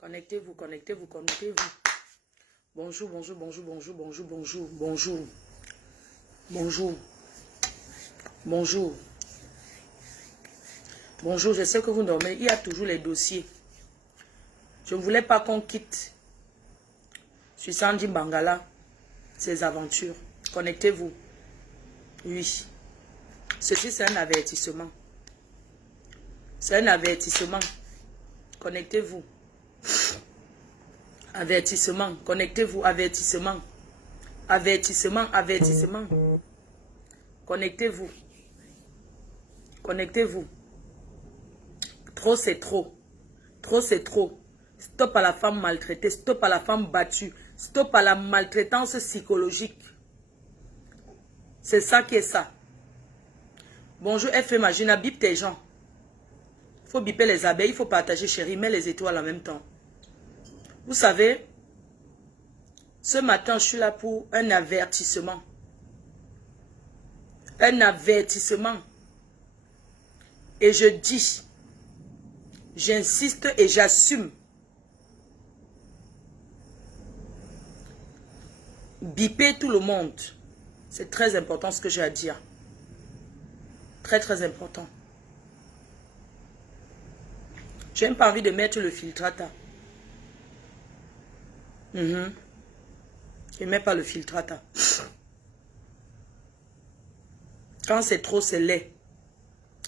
Connectez-vous, connectez-vous, connectez-vous. Bonjour, bonjour, bonjour, bonjour, bonjour, bonjour, bonjour. Bonjour. Bonjour. Bonjour, je sais que vous dormez. Il y a toujours les dossiers. Je ne voulais pas qu'on quitte sur Sandy Bangala ses aventures. Connectez-vous. Oui. Ceci, c'est un avertissement. C'est un avertissement. Connectez-vous. Avertissement. Connectez-vous. Avertissement. Avertissement. Avertissement. Connectez-vous. Connectez-vous. Trop, c'est trop. Trop, c'est trop. Stop à la femme maltraitée. Stop à la femme battue. Stop à la maltraitance psychologique. C'est ça qui est ça. Bonjour FM Magina, bip tes gens. Il faut biper les abeilles, il faut partager chérie, mets les étoiles en même temps. Vous savez, ce matin, je suis là pour un avertissement. Un avertissement. Et je dis, j'insiste et j'assume. Biper tout le monde. C'est très important ce que j'ai à dire. Très, très important. Je n'ai pas envie de mettre le filtrata. Je ne mets pas le filtrata. Quand c'est trop, c'est laid.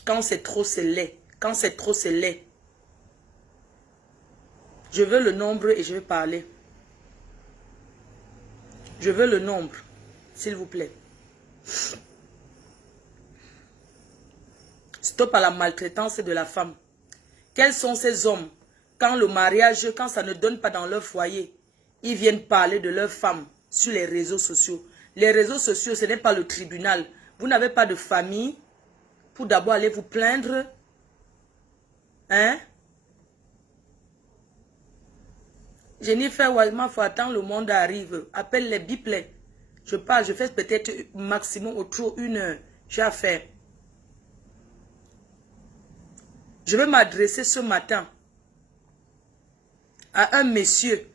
Quand c'est trop, c'est laid. Quand c'est trop, c'est laid. Je veux le nombre et je vais parler. Je veux le nombre, s'il vous plaît. Stop à la maltraitance de la femme. Quels sont ces hommes, quand le mariage, quand ça ne donne pas dans leur foyer, ils viennent parler de leur femme sur les réseaux sociaux. Les réseaux sociaux, ce n'est pas le tribunal. Vous n'avez pas de famille pour d'abord aller vous plaindre. Hein? Jennifer Waldman, il faut attendre le monde arrive. Appelle les biplets. Je parle, je fais peut-être maximum autour d'une heure. J'ai à faire. Je vais m'adresser ce matin à un monsieur.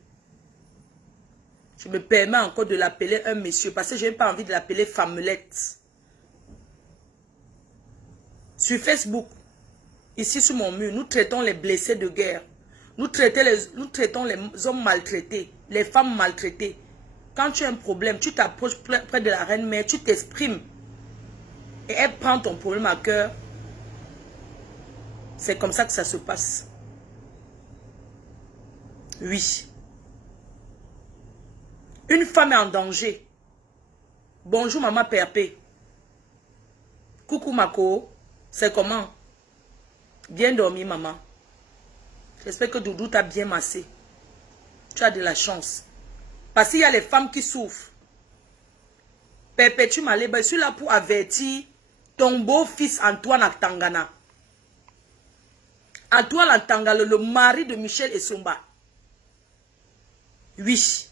Je me permets encore de l'appeler un monsieur parce que je n'ai pas envie de l'appeler femmelette. Sur Facebook, ici sur mon mur, nous traitons les blessés de guerre. Nous traitons les hommes maltraités, les femmes maltraitées. Quand tu as un problème, tu t'approches près de la reine-mère, tu t'exprimes. Et elle prend ton problème à cœur. C'est comme ça que ça se passe. Oui. Une femme est en danger. Bonjour maman Perpé. Coucou Mako. C'est comment? Bien dormi maman. J'espère que Doudou t'a bien massé. Tu as de la chance. Parce qu'il y a les femmes qui souffrent. Perpétue Maleba, je suis là pour avertir ton beau-fils Antoine Atangana. Antoine Atangana, le mari de Michel Essomba. Oui.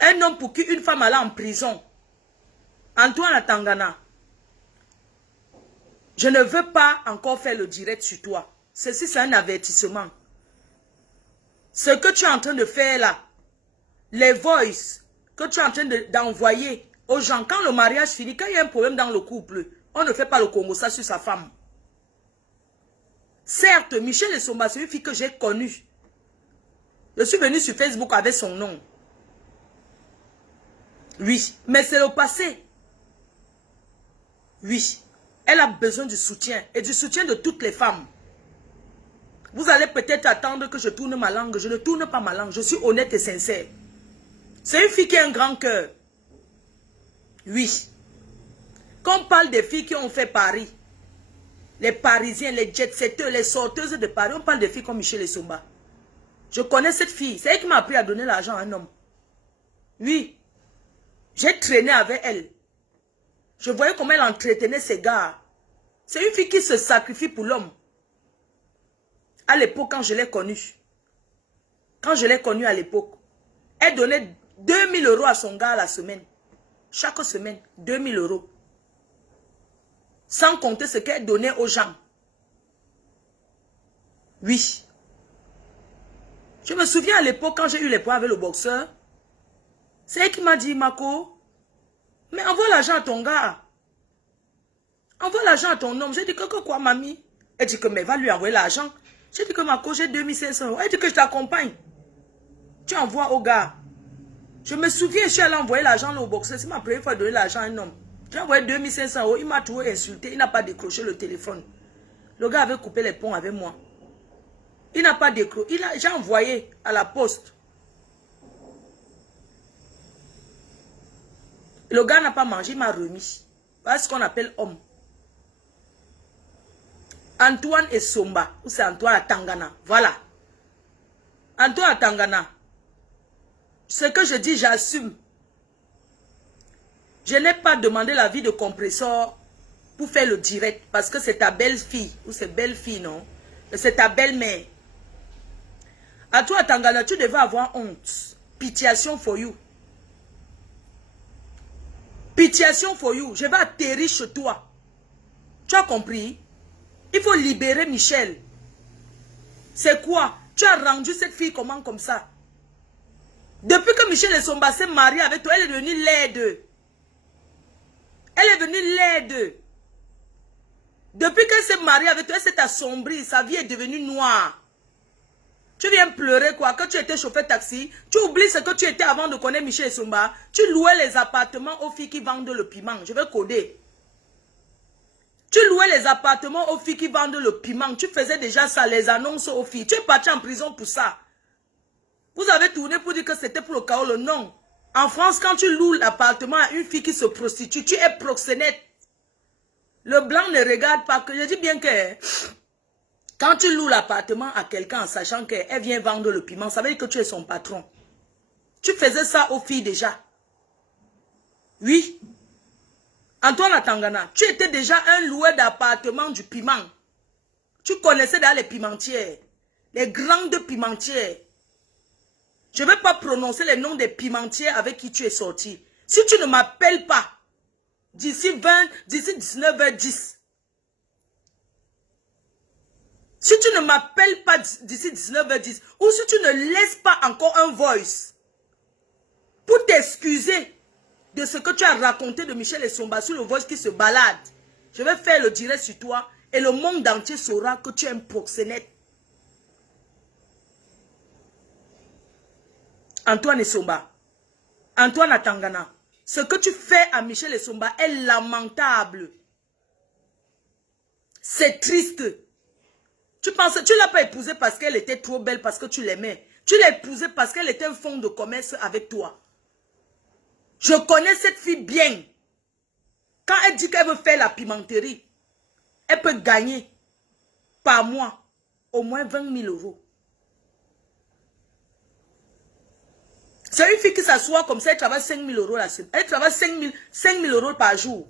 Un homme pour qui une femme allait en prison. Antoine Atangana. Je ne veux pas encore faire le direct sur toi. Ceci, c'est un avertissement. Ce que tu es en train de faire là, les voices que tu es en train d'envoyer aux gens, quand le mariage finit, quand il y a un problème dans le couple, on ne fait pas le Congo ça sur sa femme. Certes, Michel Essomba, c'est une fille que j'ai connue. Je suis venue sur Facebook avec son nom. Oui, mais c'est le passé. Oui, elle a besoin du soutien et du soutien de toutes les femmes. Vous allez peut-être attendre que je tourne ma langue. Je ne tourne pas ma langue. Je suis honnête et sincère. C'est une fille qui a un grand cœur. Oui. Quand on parle des filles qui ont fait Paris, les Parisiens, les jet-setteurs, les sorteuses de Paris, on parle de filles comme Michel Essomba. Je connais cette fille. C'est elle qui m'a appris à donner l'argent à un homme. Oui. J'ai traîné avec elle. Je voyais comment elle entretenait ses gars. C'est une fille qui se sacrifie pour l'homme. À l'époque, quand je l'ai connue. Quand je l'ai connue à l'époque. Elle donnait 2000 € à son gars à la semaine. Chaque semaine, 2000 €. Sans compter ce qu'elle donnait aux gens. Oui. Je me souviens à l'époque, quand j'ai eu les points avec le boxeur, c'est elle qui m'a dit, Marco, mais envoie l'argent à ton gars. Envoie l'argent à ton homme. J'ai dit que quoi, mamie? Elle dit que, mais va lui envoyer l'argent. J'ai dit que, Marco, j'ai 2500 euros. Elle dit que je t'accompagne. Tu envoies au gars. Je me souviens, je suis allé envoyer l'argent au boxeur. C'est ma première fois de donner l'argent à un homme. J'ai envoyé 2500 euros. Il m'a trouvé insulté. Il n'a pas décroché le téléphone. Le gars avait coupé les ponts avec moi. Il n'a pas décroché. J'ai envoyé à la poste. Le gars n'a pas mangé, il m'a remis. Voilà ce qu'on appelle homme. Antoine et Somba. Ou c'est Antoine à Tangana. Voilà. Antoine à Tangana. Ce que je dis, j'assume. Je n'ai pas demandé l'avis de compresseur pour faire le direct. Parce que c'est ta belle-fille. Ou c'est belle-fille, non? C'est ta belle-mère. À toi, à Tangana, tu devais avoir honte. Pitiation for you. Pitiation for you. Je vais atterrir chez toi. Tu as compris? Il faut libérer Michel. C'est quoi? Tu as rendu cette fille comment comme ça? Depuis que Michel et son bassin marié avec toi, elle est devenue laide. Elle est devenue laide. Depuis qu'elle s'est mariée avec toi, elle s'est assombrie. Sa vie est devenue noire. Tu viens pleurer quoi? Quand tu étais chauffeur taxi, tu oublies ce que tu étais avant de connaître Michel et Somba. Tu louais les appartements aux filles qui vendent le piment. Je vais coder. Tu louais les appartements aux filles qui vendent le piment. Tu faisais déjà ça, les annonces aux filles. Tu es parti en prison pour ça. Vous avez tourné pour dire que c'était pour le chaos, le non. En France, quand tu loues l'appartement à une fille qui se prostitue, tu es proxénète. Le blanc ne regarde pas que... Je dis bien que... Quand tu loues l'appartement à quelqu'un en sachant qu'elle vient vendre le piment, ça veut dire que tu es son patron. Tu faisais ça aux filles déjà. Oui. Antoine Atangana, tu étais déjà un loueur d'appartement du piment. Tu connaissais dans les pimentières. Les grandes pimentières. Je ne vais pas prononcer les noms des pimentières avec qui tu es sorti. Si tu ne m'appelles pas, d'ici 19h10, si tu ne m'appelles pas d'ici 19h10, ou si tu ne laisses pas encore un voice pour t'excuser de ce que tu as raconté de Michel et Somba sur le voice qui se balade, je vais faire le direct sur toi et le monde entier saura que tu es un proxénète. Antoine et Somba, Antoine Atangana, ce que tu fais à Michel et Somba est lamentable. C'est triste. Tu penses, tu ne l'as pas épousée parce qu'elle était trop belle, parce que tu l'aimais. Tu l'as épousée parce qu'elle était un fonds de commerce avec toi. Je connais cette fille bien. Quand elle dit qu'elle veut faire la pimenterie, elle peut gagner par mois au moins 20 000 euros. C'est une fille qui s'assoit comme ça, elle travaille 5 000 euros la semaine. Elle travaille 5 000 euros par jour.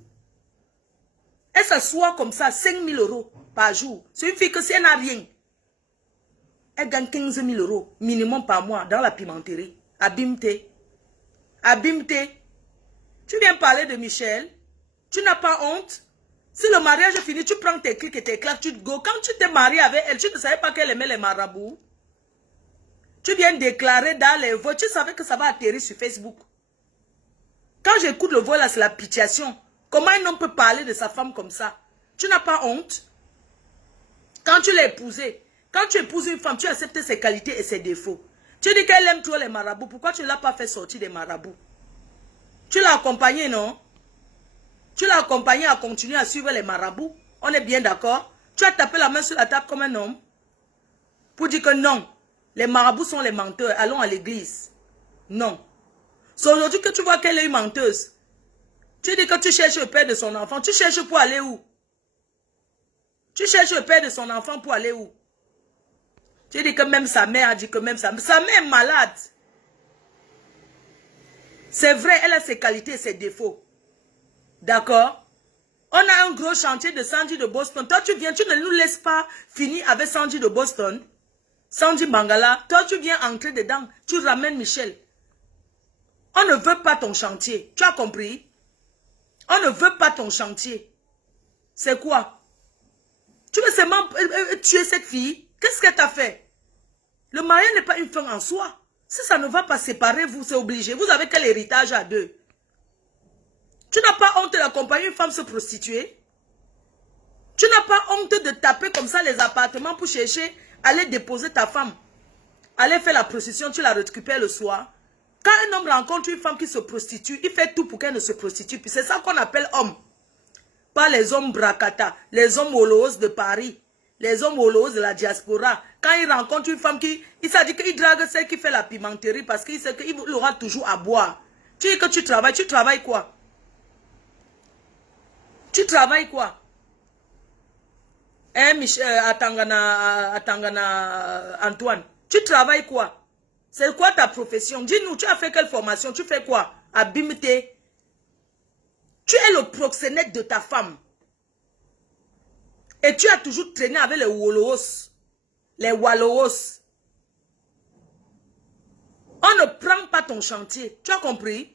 Elle s'assoit comme ça, 5 000 euros par jour. C'est une fille que si elle n'a rien, elle gagne 15 000 euros minimum par mois dans la pimenterie. Abimte. Abimte. Tu viens parler de Michel. Tu n'as pas honte. Si le mariage est fini, tu prends tes clics et tes claques, tu te go. Quand tu t'es marié avec elle, tu ne savais pas qu'elle aimait les marabouts. Tu viens déclarer dans les voix. Tu savais que ça va atterrir sur Facebook. Quand j'écoute le voix là, c'est la pitiation. Comment un homme peut parler de sa femme comme ça? Tu n'as pas honte? Quand tu l'as épousée, quand tu épouses une femme, tu acceptes ses qualités et ses défauts. Tu dis qu'elle aime trop les marabouts. Pourquoi tu ne l'as pas fait sortir des marabouts? Tu l'as accompagnée, non? Tu l'as accompagnée à continuer à suivre les marabouts. On est bien d'accord? Tu as tapé la main sur la table comme un homme pour dire que non, les marabouts sont les menteurs. Allons à l'église. Non. C'est aujourd'hui que tu vois qu'elle est une menteuse. Tu dis que tu cherches le père de son enfant. Tu cherches pour aller où? Tu cherches le père de son enfant pour aller où? Tu dis que même sa mère a dit que même sa mère est malade. C'est vrai, elle a ses qualités et ses défauts. D'accord? On a un gros chantier de Sandy de Boston. Toi, tu viens, tu ne nous laisses pas finir avec Sandy de Boston. Sandy Bangala. Toi, tu viens entrer dedans. Tu ramènes Michel. On ne veut pas ton chantier. Tu as compris? On ne veut pas ton chantier. C'est quoi? Tu veux seulement tuer cette fille? Qu'est-ce qu'elle t'a fait? Le mariage n'est pas une fin en soi. Si ça ne va pas séparer, vous, c'est obligé. Vous avez quel héritage à deux? Tu n'as pas honte d'accompagner une femme se prostituer? Tu n'as pas honte de taper comme ça les appartements pour chercher, aller déposer ta femme, aller faire la prostitution, tu la récupères le soir? Quand un homme rencontre une femme qui se prostitue, il fait tout pour qu'elle ne se prostitue. Puis c'est ça qu'on appelle homme. Pas les hommes bracata, les hommes holos de Paris, les hommes holos de la diaspora. Quand il rencontre une femme il s'est dit qu'il drague celle qui fait la pimenterie parce qu'il sait qu'il aura toujours à boire. Tu dis que tu travailles quoi? Tu travailles quoi? Hein, Atangana, Antoine, tu travailles quoi? C'est quoi ta profession? Dis-nous, tu as fait quelle formation? Tu fais quoi? À Bimte. Tu es le proxénète de ta femme. Et tu as toujours traîné avec les Wolos. Les Wallos. On ne prend pas ton chantier. Tu as compris?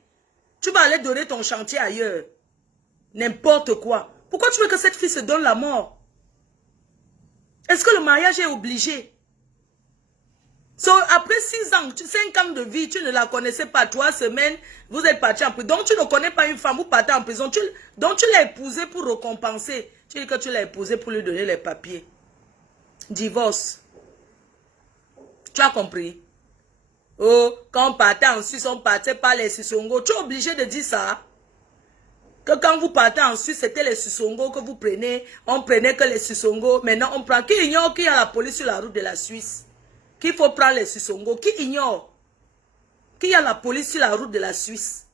Tu vas aller donner ton chantier ailleurs. N'importe quoi. Pourquoi tu veux que cette fille se donne la mort? Est-ce que le mariage est obligé? Après 6 ans, 5 ans de vie, tu ne la connaissais pas. 3 semaines, vous êtes partis en prison. Donc tu ne connais pas une femme, vous partez en prison. Donc tu l'as épousée pour récompenser. Tu dis que tu l'as épousée pour lui donner les papiers. Divorce. Tu as compris? Oh, quand on partait en Suisse, on partait par les Sissongo. Tu es obligé de dire ça. Que quand vous partez en Suisse, c'était les Sissongo que vous prenez. On prenait que les Sissongo. Maintenant, on prend. Qui ignore qu'il y a la police sur la route de la Suisse? Qu'il faut prendre les Sissongo. Qui ignore qu'il y a la police sur la route de la Suisse?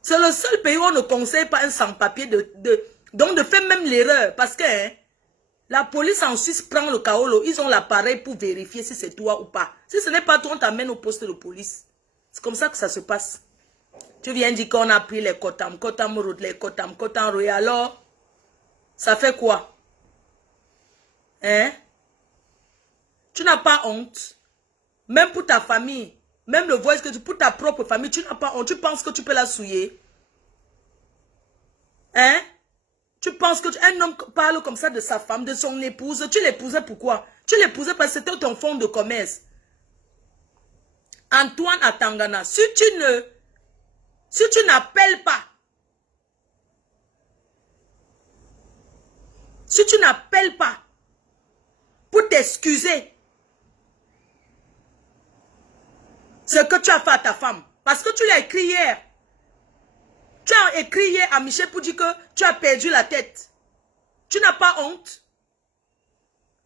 C'est le seul pays où on ne conseille pas un sans-papier donc de faire même l'erreur. Parce que la police en Suisse prend le kaolo. Ils ont l'appareil pour vérifier si c'est toi ou pas. Si ce n'est pas toi, on t'amène au poste de police. C'est comme ça que ça se passe. Tu viens dire qu'on a pris les Kotam Road, les Kotam Road. Alors, ça fait quoi? Hein? Tu n'as pas honte. Même pour ta famille. Même le voice que pour ta propre famille, tu n'as pas honte. Tu penses que tu peux la souiller? Hein? Tu penses que un homme parle comme ça de sa femme, de son épouse. Tu l'épousais pourquoi? Tu l'épousais parce que c'était ton fonds de commerce. Antoine Atangana, si tu n'appelles pas, pour t'excuser ce que tu as fait à ta femme, parce que tu l'as écrit hier. Tu as écrit hier à Michel pour dire que tu as perdu la tête. Tu n'as pas honte?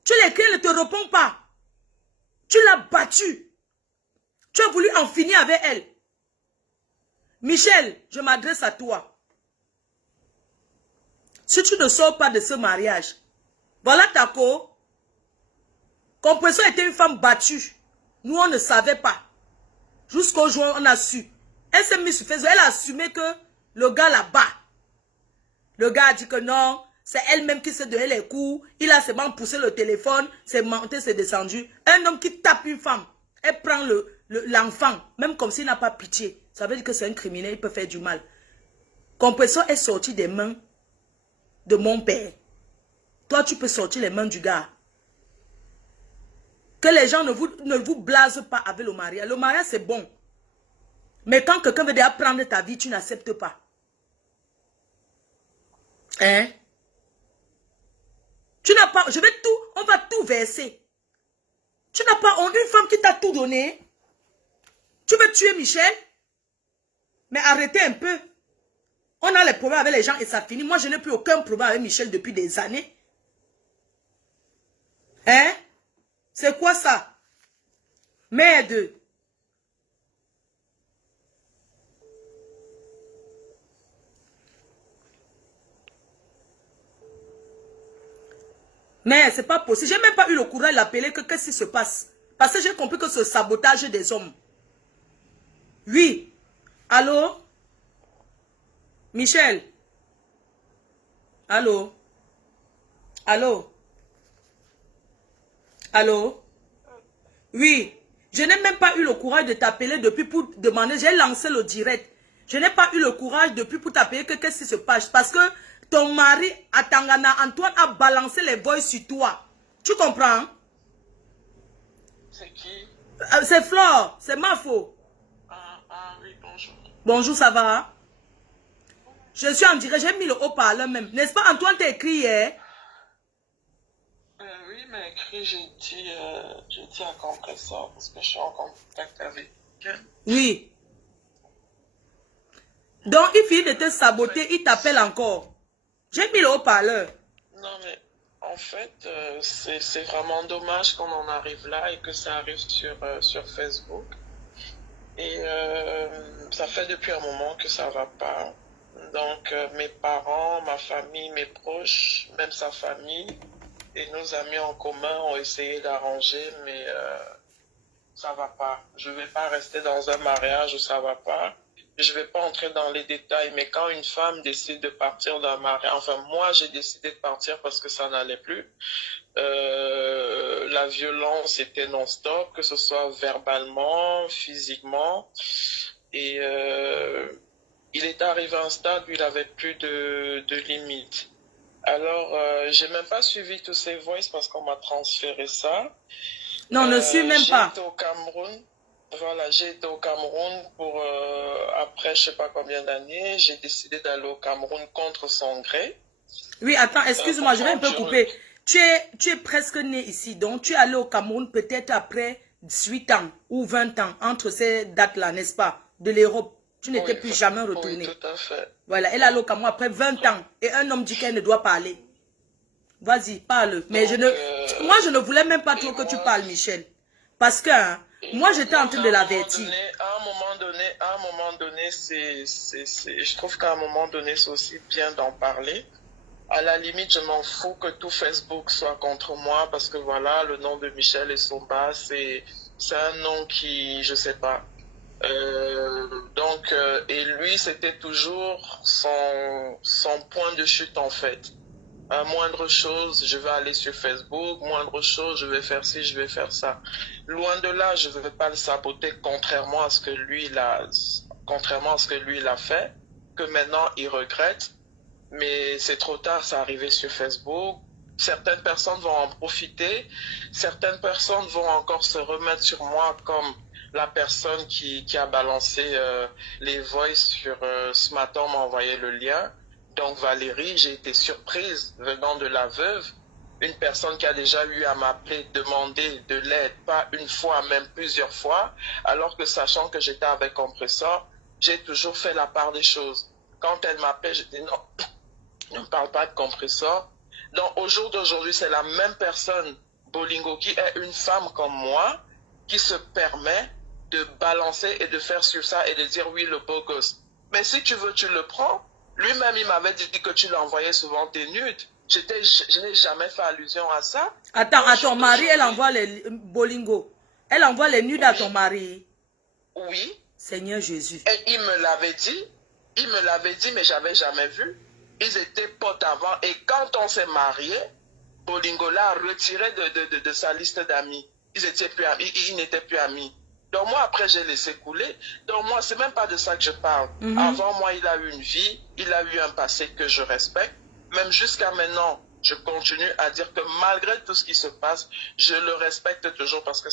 Tu l'as écrit, elle ne te répond pas. Tu l'as battue. Tu as voulu en finir avec elle. Michel, je m'adresse à toi. Si tu ne sors pas de ce mariage, voilà ta co. Compression était une femme battue. Nous, on ne savait pas. Jusqu'au jour où on a su. Elle s'est mise sur Facebook. Elle a assumé que le gars la bat. Le gars a dit que non, c'est elle-même qui s'est donné les coups. Il a seulement poussé le téléphone, c'est monté, c'est descendu. Un homme qui tape une femme, elle prend l'enfant, même comme s'il n'a pas pitié. Ça veut dire que c'est un criminel, il peut faire du mal. Compression est sortie des mains de mon père. Toi, tu peux sortir les mains du gars. Que les gens ne vous blasent pas avec le mariage. Le mariage, c'est bon. Mais quand quelqu'un veut déjà prendre ta vie, tu n'acceptes pas. Hein? Tu n'as pas... on va tout verser. Tu n'as pas honte. Une femme qui t'a tout donné. Tu veux tuer Michel? Mais arrêtez un peu. On a les problèmes avec les gens et ça finit. Moi, je n'ai plus aucun problème avec Michel depuis des années. Hein? C'est quoi ça? Merde. Mais c'est pas possible. J'ai même pas eu le courage de l'appeler que qu'est-ce qui se passe. Parce que j'ai compris que ce sabotage des hommes. Oui. Allô? Michel? Allô? Allô? Allô? Oui. Je n'ai même pas eu le courage de t'appeler depuis pour demander. J'ai lancé le direct. Je n'ai pas eu le courage depuis pour t'appeler que qu'est-ce qui se passe. Parce que ton mari, Atangana Antoine, a balancé les voix sur toi. Tu comprends? C'est qui? C'est Flore, c'est ma faute. Oui, bonjour. Bonjour, ça va? Je suis en direct, j'ai mis le haut-parleur même. N'est-ce pas, Antoine t'a écrit hier? Oui, mais écrit, j'ai dit à Compressor parce que je suis en contact avec elle. Oui. Donc, il finit de te saboter, il t'appelle encore. J'ai mis le haut-parleur. Non, mais en fait, c'est vraiment dommage qu'on en arrive là et que ça arrive sur Facebook. Et ça fait depuis un moment que ça va pas. Donc, mes parents, ma famille, mes proches, même sa famille et nos amis en commun ont essayé d'arranger, mais ça va pas. Je vais pas rester dans un mariage où ça va pas. Je vais pas entrer dans les détails, mais quand une femme décide de partir d'un mariage, enfin moi j'ai décidé de partir parce que ça n'allait plus. La violence était non-stop, que ce soit verbalement, physiquement, et il est arrivé à un stade où il avait plus de limites. Alors, j'ai même pas suivi tous ces voices parce qu'on m'a transféré ça. Non, ne suis même J'ai pas. été au Cameroun. Voilà, j'ai été au Cameroun pour, après je sais pas combien d'années, j'ai décidé d'aller au Cameroun contre son gré. Oui, attends, excuse-moi, je vais un peu couper. Tu es presque né ici, donc tu es allé au Cameroun peut-être après 18 ans ou 20 ans, entre ces dates-là, n'est-ce pas, de l'Europe. Tu n'étais plus jamais retourné. Oui, tout à fait. Voilà, elle est allée au Cameroun après 20 ans. Et un homme dit qu'elle ne doit parler. Vas-y, parle. Mais Donc, moi, je ne voulais même pas trop que tu parles, Michel. Parce que moi, j'étais en train de l'avertir. À un moment donné, je trouve qu'à un moment donné, c'est aussi bien d'en parler. À la limite, je m'en fous que tout Facebook soit contre moi parce que voilà, le nom de Michel Essomba, c'est un nom qui, je sais pas. Donc, et lui, c'était toujours son point de chute en fait. À moindre chose, je vais aller sur Facebook, moindre chose, je vais faire ci, je vais faire ça. Loin de là, je ne vais pas le saboter contrairement à ce que lui il a fait, que maintenant il regrette. Mais c'est trop tard, ça arrivé sur Facebook. Certaines personnes vont en profiter, certaines personnes vont encore se remettre sur moi comme la personne qui a balancé les voices sur ce matin, m'a envoyé le lien. Donc Valérie, j'ai été surprise venant de la veuve, une personne qui a déjà eu à m'appeler, demander de l'aide, pas une fois, même plusieurs fois, alors que sachant que j'étais avec Compressor, j'ai toujours fait la part des choses. Quand elle m'appelait, je dis non, ne parle pas de Compressor. Donc au jour d'aujourd'hui, c'est la même personne, Bolingo, qui est une femme comme moi, qui se permet de balancer et de faire sur ça et de dire oui, le beau gosse. Mais si tu veux, tu le prends. Lui-même, il m'avait dit que tu l'envoyais souvent tes nudes. Je n'ai jamais fait allusion à ça. Attends, à ton mari, elle envoie les Bolingo. Elle envoie les nudes à ton mari. Oui. Seigneur Jésus. Et il me l'avait dit, mais j'avais jamais vu. Ils étaient potes avant. Et quand on s'est mariés, Bolingo l'a retiré de sa liste d'amis. Ils n'étaient plus amis. Donc moi, après, j'ai laissé couler. Donc moi, c'est même pas de ça que je parle. Avant moi, il a eu une vie, il a eu un passé que je respecte. Même jusqu'à maintenant, je continue à dire que malgré tout ce qui se passe, je le respecte toujours parce que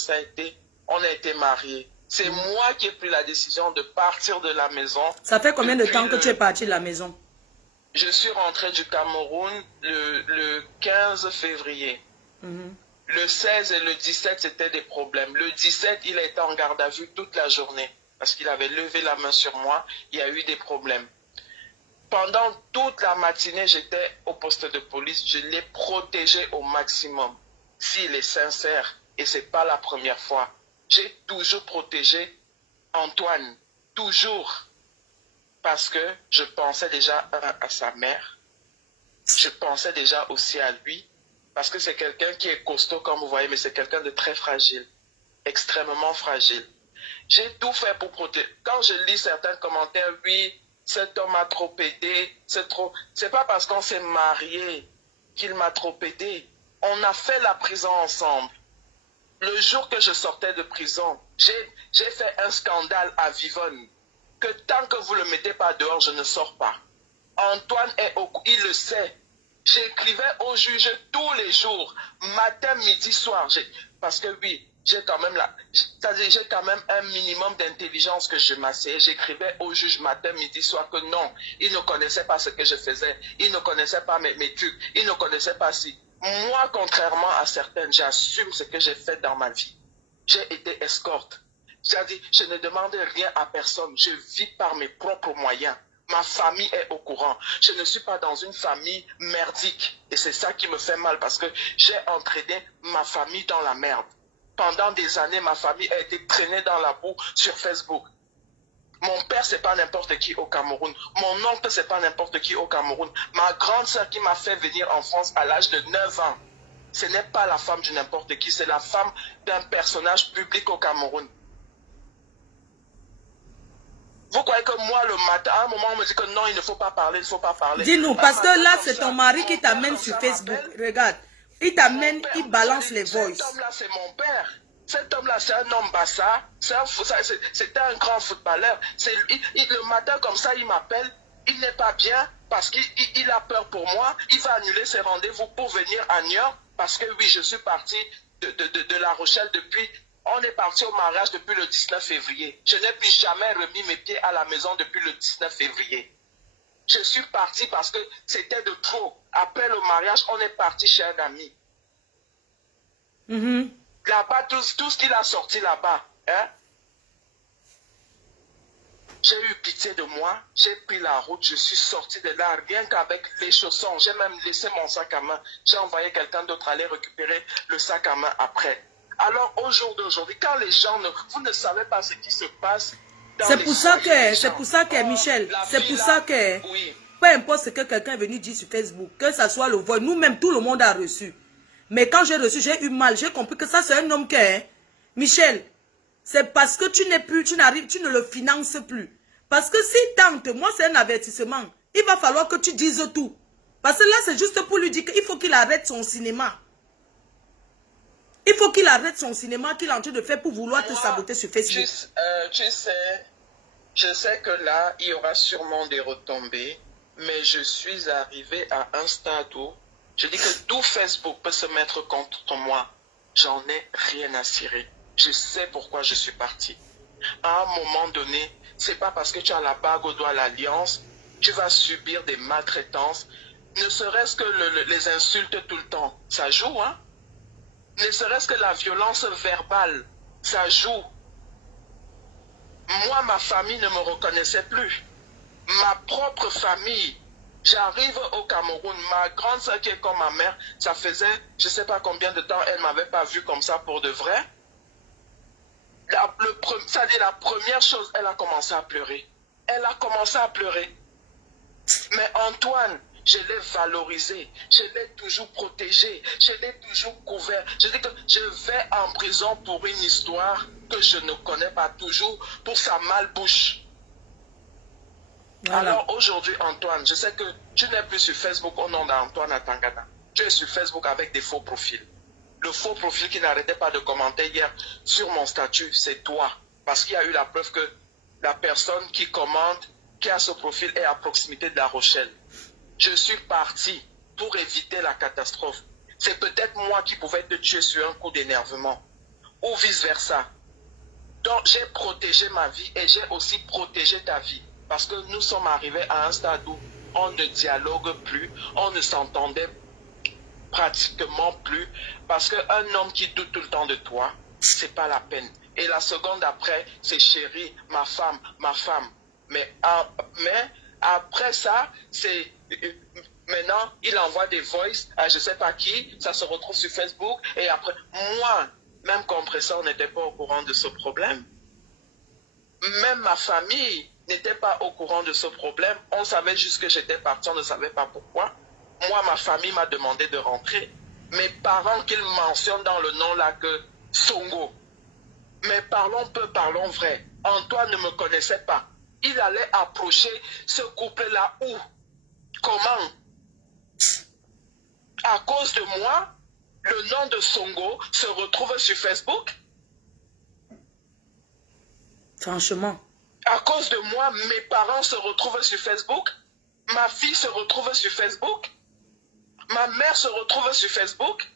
on a été mariés. C'est moi qui ai pris la décision de partir de la maison. Ça fait combien de temps que tu es parti de la maison? Je suis rentré du Cameroun le 15 février. Le 16 et le 17, c'était des problèmes. Le 17, il a été en garde à vue toute la journée parce qu'il avait levé la main sur moi. Il y a eu des problèmes. Pendant toute la matinée, j'étais au poste de police. Je l'ai protégé au maximum. S'il est sincère, et ce n'est pas la première fois, j'ai toujours protégé Antoine. Toujours. Parce que je pensais déjà à sa mère. Je pensais déjà aussi à lui. Parce que c'est quelqu'un qui est costaud, comme vous voyez, mais c'est quelqu'un de très fragile. Extrêmement fragile. J'ai tout fait pour protéger. Quand je lis certains commentaires, oui, cet homme a trop aidé, c'est trop... C'est pas parce qu'on s'est marié qu'il m'a trop aidé. On a fait la prison ensemble. Le jour que je sortais de prison, j'ai fait un scandale à Vivonne. Que tant que vous ne le mettez pas dehors, je ne sors pas. Antoine il le sait. J'écrivais au juge tous les jours, matin, midi, soir. Parce que oui, j'ai quand même j'ai quand même un minimum d'intelligence que je m'asseyais. J'écrivais au juge matin, midi, soir que non, il ne connaissait pas ce que je faisais. Il ne connaissait pas mes trucs. Il ne connaissait pas si. Moi, contrairement à certaines, j'assume ce que j'ai fait dans ma vie. J'ai été escorte. C'est-à-dire, je ne demande rien à personne. Je vis par mes propres moyens. Ma famille est au courant. Je ne suis pas dans une famille merdique. Et c'est ça qui me fait mal parce que j'ai entraîné ma famille dans la merde. Pendant des années, ma famille a été traînée dans la boue sur Facebook. Mon père, c'est pas n'importe qui au Cameroun. Mon oncle, c'est pas n'importe qui au Cameroun. Ma grande sœur qui m'a fait venir en France à l'âge de 9 ans. Ce n'est pas la femme de n'importe qui, c'est la femme d'un personnage public au Cameroun. Vous croyez que moi, le matin, à un moment, on me dit que non, il ne faut pas parler, il ne faut pas parler. Dis-nous, parce que là, c'est ton mari qui t'amène sur Facebook. Regarde, il t'amène, il balance les voices. Cet homme-là, c'est mon père. Cet homme-là, c'est un homme bassa. C'était un grand footballeur. Le matin, comme ça, il m'appelle. Il n'est pas bien parce qu'il a peur pour moi. Il va annuler ses rendez-vous pour venir à Niort. Parce que oui, je suis parti de La Rochelle depuis... On est parti au mariage depuis le 19 février. Je n'ai plus jamais remis mes pieds à la maison depuis le 19 février. Je suis parti parce que c'était de trop. Après le mariage, on est parti chez un ami. Là-bas, tout ce qu'il a sorti là-bas, hein? J'ai eu pitié de moi, j'ai pris la route, je suis sorti de là, rien qu'avec les chaussons. J'ai même laissé mon sac à main. J'ai envoyé quelqu'un d'autre aller récupérer le sac à main après. Alors, au jour d'aujourd'hui, quand les gens vous ne savez pas ce qui se passe. C'est pour ça que, Michel, c'est pour ça que, oui. Peu importe ce que quelqu'un est venu dire sur Facebook, que ça soit le voix, nous-mêmes, tout le monde a reçu. Mais quand j'ai reçu, j'ai eu mal, j'ai compris que ça, c'est un homme qui est, Michel, c'est parce que tu n'es plus, tu ne le finances plus. Parce que si tente, moi, c'est un avertissement, il va falloir que tu dises tout. Parce que là, c'est juste pour lui dire qu'il faut qu'il arrête son cinéma. Il faut qu'il arrête son cinéma qu'il est en train de faire pour vouloir te saboter sur Facebook. Tu sais, je sais que là, il y aura sûrement des retombées, mais je suis arrivé à un stade où je dis que tout Facebook peut se mettre contre moi. J'en ai rien à cirer. Je sais pourquoi je suis parti. À un moment donné, c'est pas parce que tu as la bague au doigt, l'alliance, tu vas subir des maltraitances. Ne serait-ce que les insultes tout le temps, ça joue, hein? Ne serait-ce que la violence verbale, ça joue. Moi, ma famille ne me reconnaissait plus. Ma propre famille. J'arrive au Cameroun, ma grande soeur qui est comme ma mère, ça faisait, je ne sais pas combien de temps, elle ne m'avait pas vu comme ça pour de vrai. C'est-à-dire la première chose, elle a commencé à pleurer. Elle a commencé à pleurer. Mais Antoine, je l'ai valorisé, je l'ai toujours protégé, je l'ai toujours couvert. Je dis que je vais en prison pour une histoire que je ne connais pas toujours, pour sa malbouche. Voilà. Alors aujourd'hui, Antoine, je sais que tu n'es plus sur Facebook au nom d'Antoine Atangana. Tu es sur Facebook avec des faux profils. Le faux profil qui n'arrêtait pas de commenter hier sur mon statut, c'est toi. Parce qu'il y a eu la preuve que la personne qui commente, qui a ce profil, est à proximité de La Rochelle. Je suis parti pour éviter la catastrophe. C'est peut-être moi qui pouvais te tuer sur un coup d'énervement. Ou vice-versa. Donc j'ai protégé ma vie et j'ai aussi protégé ta vie. Parce que nous sommes arrivés à un stade où on ne dialogue plus, on ne s'entendait pratiquement plus. Parce qu'un homme qui doute tout le temps de toi, c'est pas la peine. Et la seconde après, c'est chérie, ma femme, ma femme. Mais après ça, c'est... Maintenant, il envoie des voices à je sais pas qui, ça se retrouve sur Facebook. Et après, moi, même compresseur n'était pas au courant de ce problème. Même ma famille n'était pas au courant de ce problème. On savait juste que j'étais parti, on ne savait pas pourquoi. Moi, ma famille m'a demandé de rentrer. Mes parents qu'ils mentionnent dans le nom là que Songo. Mais parlons peu, parlons vrai. Antoine ne me connaissait pas. Il allait approcher ce couple-là où? Comment? À cause de moi, le nom de Songo se retrouve sur Facebook? Franchement. À cause de moi, mes parents se retrouvent sur Facebook? Ma fille se retrouve sur Facebook? Ma mère se retrouve sur Facebook.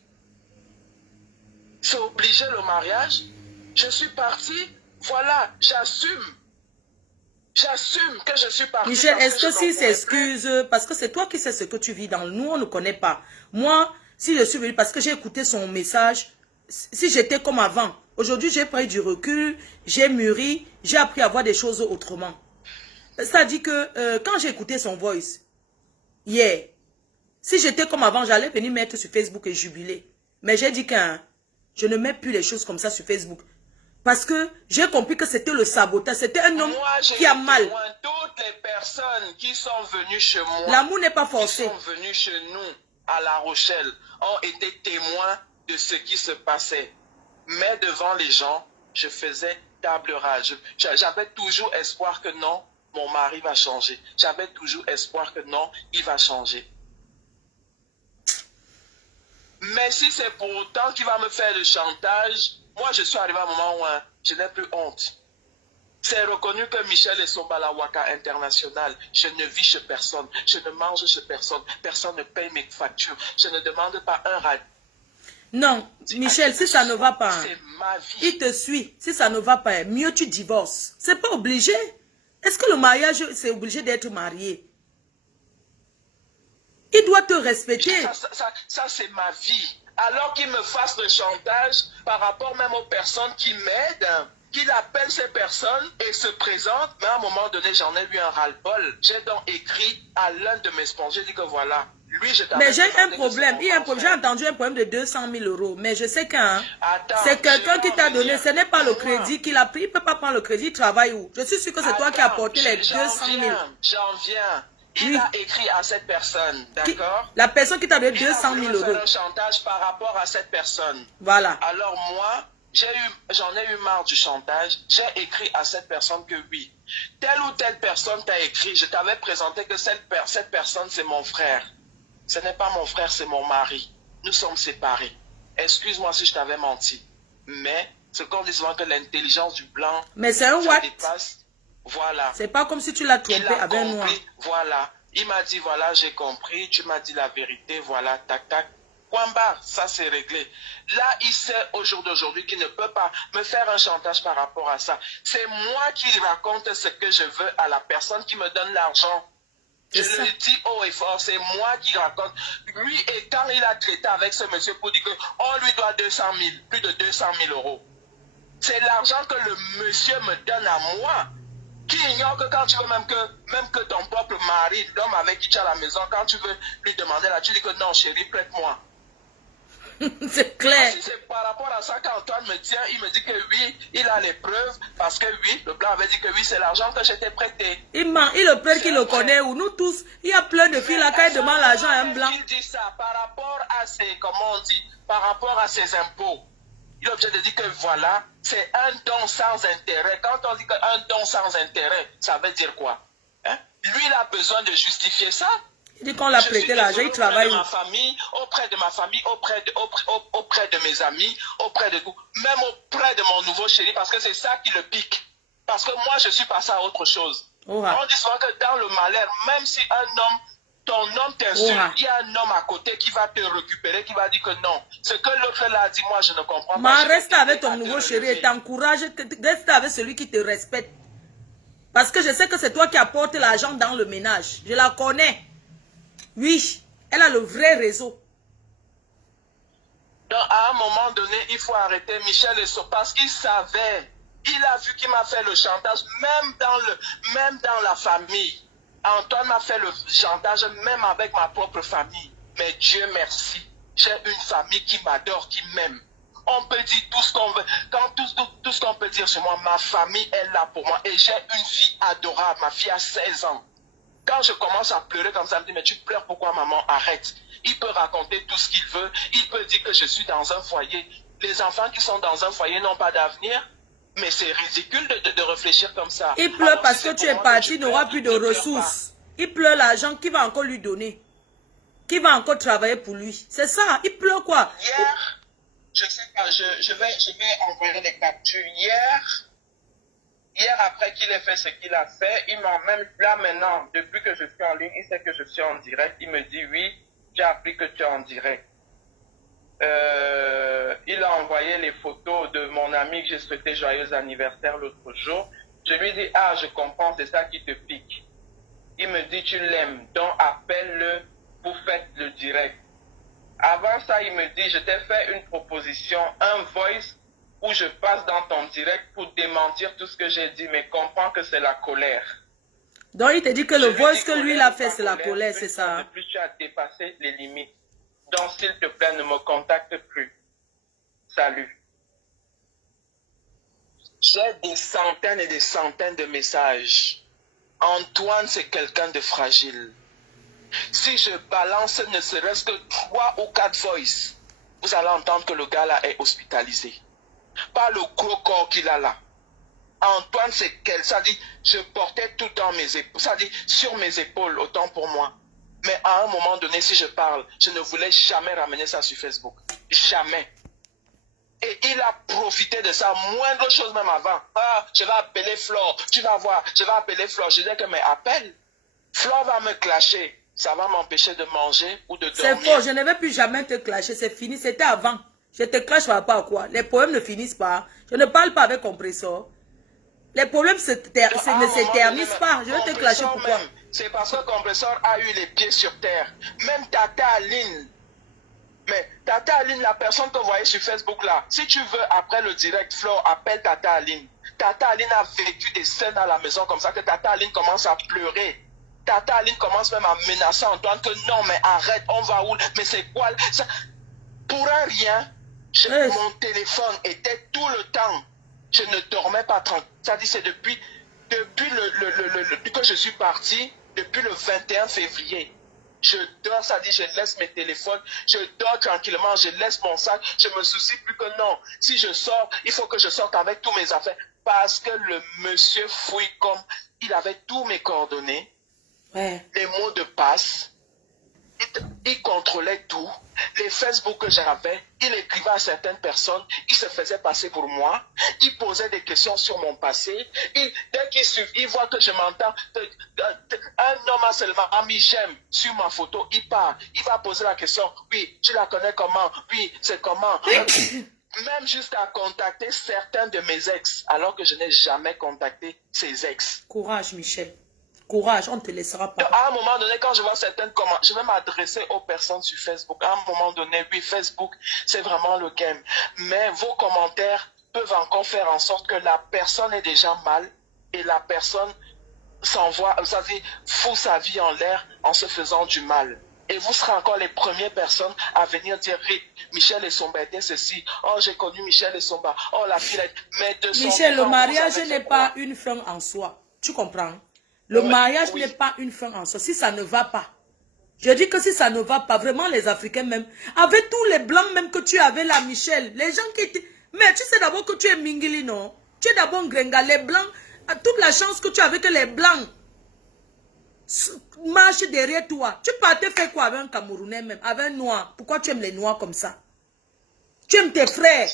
C'est obligé le mariage. Je suis partie. Voilà, j'assume. J'assume que je suis partie. Michel, est-ce que s'il s'excuse, parce que c'est toi qui sais ce que tu vis dans nous, on ne connaît pas. Moi, si je suis venue, parce que j'ai écouté son message, si j'étais comme avant, aujourd'hui j'ai pris du recul, j'ai mûri, j'ai appris à voir des choses autrement. Ça dit que quand j'ai écouté son voice, hier, si j'étais comme avant, j'allais venir mettre sur Facebook et jubiler. Mais j'ai dit que je ne mets plus les choses comme ça sur Facebook. Parce que j'ai compris que c'était le sabotage. C'était un homme qui a mal. Toutes les personnes qui sont venues chez moi, l'amour n'est pas forcé. Qui sont venues chez nous à La Rochelle, ont été témoins de ce qui se passait. Mais devant les gens, je faisais table rase. J'avais toujours espoir que non, mon mari va changer. J'avais toujours espoir que non, il va changer. Mais si c'est pour autant qu'il va me faire le chantage, moi je suis arrivé à un moment où je n'ai plus honte. C'est reconnu que Michel est Sobalawaka international. Je ne vis chez personne. Je ne mange chez personne. Personne ne paye mes factures. Je ne demande pas un radis. Non, Michel, si ça ne va pas, c'est ma vie. Il te suit. Si ça ne va pas, mieux tu divorces. C'est pas obligé. Est-ce que le mariage, c'est obligé d'être marié? Il doit te respecter. Ça c'est ma vie. Alors qu'il me fasse le chantage par rapport même aux personnes qui m'aident, qu'il appelle ces personnes et se présente, mais à un moment donné, j'en ai eu un ras-le-bol. J'ai donc écrit à l'un de mes sponsors, j'ai dit que voilà, lui, je t'avais... Mais j'ai un problème. J'ai entendu un problème de 200 000 euros. Mais je sais qu'un c'est quelqu'un qui t'a donné. Ce n'est pas le crédit qu'il a pris. Il ne peut pas prendre le crédit. Il travaille où? Je suis sûr que c'est toi qui as apporté les 200 000. J'en viens. Il a écrit à cette personne, d'accord? La personne qui t'a donné 200 000 euros. Il a fait un chantage par rapport à cette personne. Voilà. Alors moi, j'en ai eu marre du chantage. J'ai écrit à cette personne que oui, telle ou telle personne t'a écrit. Je t'avais présenté que cette personne, c'est mon frère. Ce n'est pas mon frère, c'est mon mari. Nous sommes séparés. Excuse-moi si je t'avais menti. Mais ce qu'on dit souvent que l'intelligence du blanc... Mais c'est un what? Voilà. C'est pas comme si tu l'as trompé avec un noir. Voilà. Il m'a dit, voilà, j'ai compris. Tu m'as dit la vérité. Voilà, tac, tac. Point ça c'est réglé. Là, il sait au jour d'aujourd'hui qu'il ne peut pas me faire un chantage par rapport à ça. C'est moi qui raconte ce que je veux à la personne qui me donne l'argent. Je le dis haut et fort, c'est moi qui raconte. Lui, et quand il a traité avec ce monsieur pour dire qu'on lui doit 200 000, plus de 200 000 euros. C'est l'argent que le monsieur me donne à moi. Qui ignore que quand tu veux même que ton propre mari, l'homme avec qui tu es à la maison, quand tu veux lui demander là, tu dis que non chérie, prête-moi. C'est clair. Si c'est par rapport à ça qu'Antoine me tient, il me dit que oui, il a les preuves, parce que oui, le blanc avait dit que oui, c'est l'argent que j'étais prêté. Il ment, il le peur qu'il le connaît, ou nous tous, il y a plein de filles là, quand ils demandent l'argent à un blanc. Il dit ça par rapport à ses, comment on dit, par rapport à ses impôts. Il est obligé de dire que voilà, c'est un don sans intérêt. Quand on dit qu'un don sans intérêt, ça veut dire quoi? Hein? Lui, il a besoin de justifier ça. Il dit qu'on l'a prêté l'argent, il travaille. Auprès de ma famille, auprès de mes amis, auprès de tout. Même auprès de mon nouveau chéri, parce que c'est ça qui le pique. Parce que moi, je suis passé à autre chose. On dit souvent que dans le malheur, même si ton homme t'insulte, il y a un homme à côté qui va te récupérer, qui va dire que non. Ce que l'autre l'a dit, moi, je ne comprends pas. Mais reste avec ton nouveau chéri et t'encourage, reste avec celui qui te respecte. Parce que je sais que c'est toi qui apportes l'argent dans le ménage. Je la connais. Oui, elle a le vrai réseau. Donc, à un moment donné, il faut arrêter Michel Esso parce qu'il savait. Il a vu qu'il m'a fait le chantage, même dans la famille. Antoine m'a fait le chantage, même avec ma propre famille. Mais Dieu merci, j'ai une famille qui m'adore, qui m'aime. On peut dire tout ce qu'on veut. Tout ce qu'on peut dire sur moi, ma famille est là pour moi. Et j'ai une fille adorable. Ma fille a 16 ans. Quand je commence à pleurer comme ça, elle me dit, mais tu pleures pourquoi maman? Arrête. Il peut raconter tout ce qu'il veut. Il peut dire que je suis dans un foyer. Les enfants qui sont dans un foyer n'ont pas d'avenir. Mais c'est ridicule de réfléchir comme ça. Il pleure alors, parce que tu es parti, il n'aura plus de ressources. Il pleure l'argent qui va encore lui donner. Qui va encore travailler pour lui. C'est ça, il pleure quoi? Hier, je sais pas, je vais envoyer des captures. Hier, après qu'il ait fait ce qu'il a fait, il m'a même, là maintenant, depuis que je suis en ligne, il sait que je suis en direct, il me dit oui, j'ai appris que tu es en direct. Il a envoyé les photos de mon ami que j'ai souhaité joyeux anniversaire l'autre jour. Je lui dis, ah, je comprends, c'est ça qui te pique. Il me dit, tu l'aimes, donc appelle-le pour faire le direct. Avant ça, il me dit, je t'ai fait une proposition, un voice où je passe dans ton direct pour démentir tout ce que j'ai dit, mais comprends que c'est la colère. Donc il te dit que le voice que lui il a fait, c'est la colère, c'est ça. De plus, tu as dépassé les limites. Donc, s'il te plaît, ne me contacte plus. Salut. J'ai des centaines et des centaines de messages. Antoine, c'est quelqu'un de fragile. Si je balance ne serait-ce que 3 ou 4 voices, vous allez entendre que le gars là est hospitalisé. Pas le gros corps qu'il a là. Antoine, c'est quel? Ça dit, je portais tout dans mes épaules. Ça dit, sur mes épaules, autant pour moi. Mais à un moment donné, si je parle, je ne voulais jamais ramener ça sur Facebook. Jamais. Et il a profité de ça, moindre chose même avant. Ah, je vais appeler Flore, tu vas voir, je vais appeler Flore. Je dis que mes appels, Flore va me clasher. Ça va m'empêcher de manger ou de dormir. C'est faux, je ne vais plus jamais te clasher, c'est fini, c'était avant. Je te clash par rapport à quoi? Les problèmes ne finissent pas. Je ne parle pas avec compresseur. Les problèmes ne s'éternisent pas. Je vais te clasher pourquoi? C'est parce que compresseur a eu les pieds sur terre. Même Tata Aline. Mais Tata Aline, la personne que vous voyez sur Facebook là, si tu veux, après le direct, Flore, appelle Tata Aline. Tata Aline a vécu des scènes à la maison comme ça que Tata Aline commence à pleurer. Tata Aline commence même à menacer Antoine que non, mais arrête, on va où? Mais c'est quoi ça? Pour un rien, mon téléphone était tout le temps. Je ne dormais pas tranquille. Ça dit, c'est depuis que je suis parti, depuis le 21 février. Je dors, ça dit, je laisse mes téléphones, je dors tranquillement, je laisse mon sac, je me soucie plus que non. Si je sors, il faut que je sorte avec tous mes affaires. Parce que le monsieur fouille comme, il avait tous mes coordonnées, les mots de passe, il contrôlait tout, les Facebook que j'avais, il écrivait à certaines personnes, il se faisait passer pour moi, il posait des questions sur mon passé, dès qu'il voit que je m'entends, un homme a seulement mis j'aime sur ma photo, il part, il va poser la question, oui, tu la connais comment, oui, c'est comment, même jusqu'à contacter certains de mes ex, alors que je n'ai jamais contacté ses ex. Courage, Michel. Courage, on ne te laissera pas. À un moment donné, quand je vois certaines commentaires, je vais m'adresser aux personnes sur Facebook. À un moment donné, oui, Facebook, c'est vraiment le game. Mais vos commentaires peuvent encore faire en sorte que la personne est déjà mal et la personne s'envoie, vous savez, fout sa vie en l'air en se faisant du mal. Et vous serez encore les premières personnes à venir dire Michel Essomba était ceci. Oh, j'ai connu Michel Essomba. Oh, la fille est... Mais de son Michel, le vivant, mariage n'est pas une fin en soi. Tu comprends? Le mariage n'est pas une fin en soi. Si ça ne va pas. Je dis que si ça ne va pas, vraiment les Africains même, avec tous les blancs même que tu avais là, Michel, les gens qui étaient... Mais tu sais d'abord que tu es Mingili, non? Tu es d'abord Grenga. Les blancs, toute la chance que tu avais que les blancs marchent derrière toi. Tu partais faire quoi avec un Camerounais même, avec un noir? Pourquoi tu aimes les noirs comme ça? Tu aimes tes frères.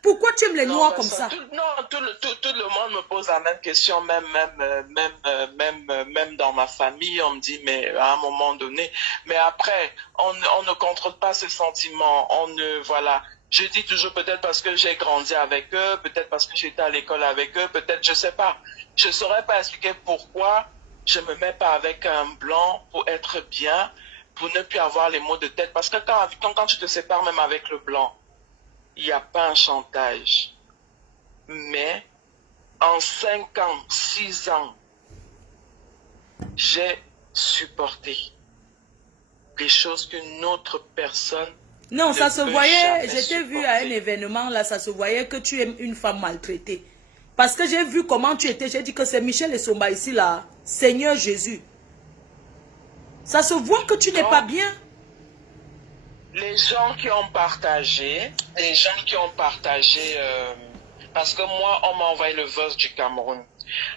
Pourquoi tu aimes les noirs comme ça? Tout le monde me pose la même question, même dans ma famille, on me dit, mais à un moment donné, mais après, on ne contrôle pas ces sentiments, voilà. Je dis toujours peut-être parce que j'ai grandi avec eux, peut-être parce que j'étais à l'école avec eux, peut-être, je sais pas. Je saurais pas expliquer pourquoi je me mets pas avec un blanc pour être bien, pour ne plus avoir les maux de tête, parce que quand tu te sépares même avec le blanc, il n'y a pas un chantage. Mais en 5 ans, 6 ans, j'ai supporté des choses qu'une autre personne... Non, ça se voyait, j'étais vu à un événement là, ça se voyait que tu es une femme maltraitée. Parce que j'ai vu comment tu étais, j'ai dit que c'est Michel Essomba ici là, Seigneur Jésus. Ça se voit que tu n'es pas bien. Les gens qui ont partagé, parce que moi, on m'a envoyé le voice du Cameroun.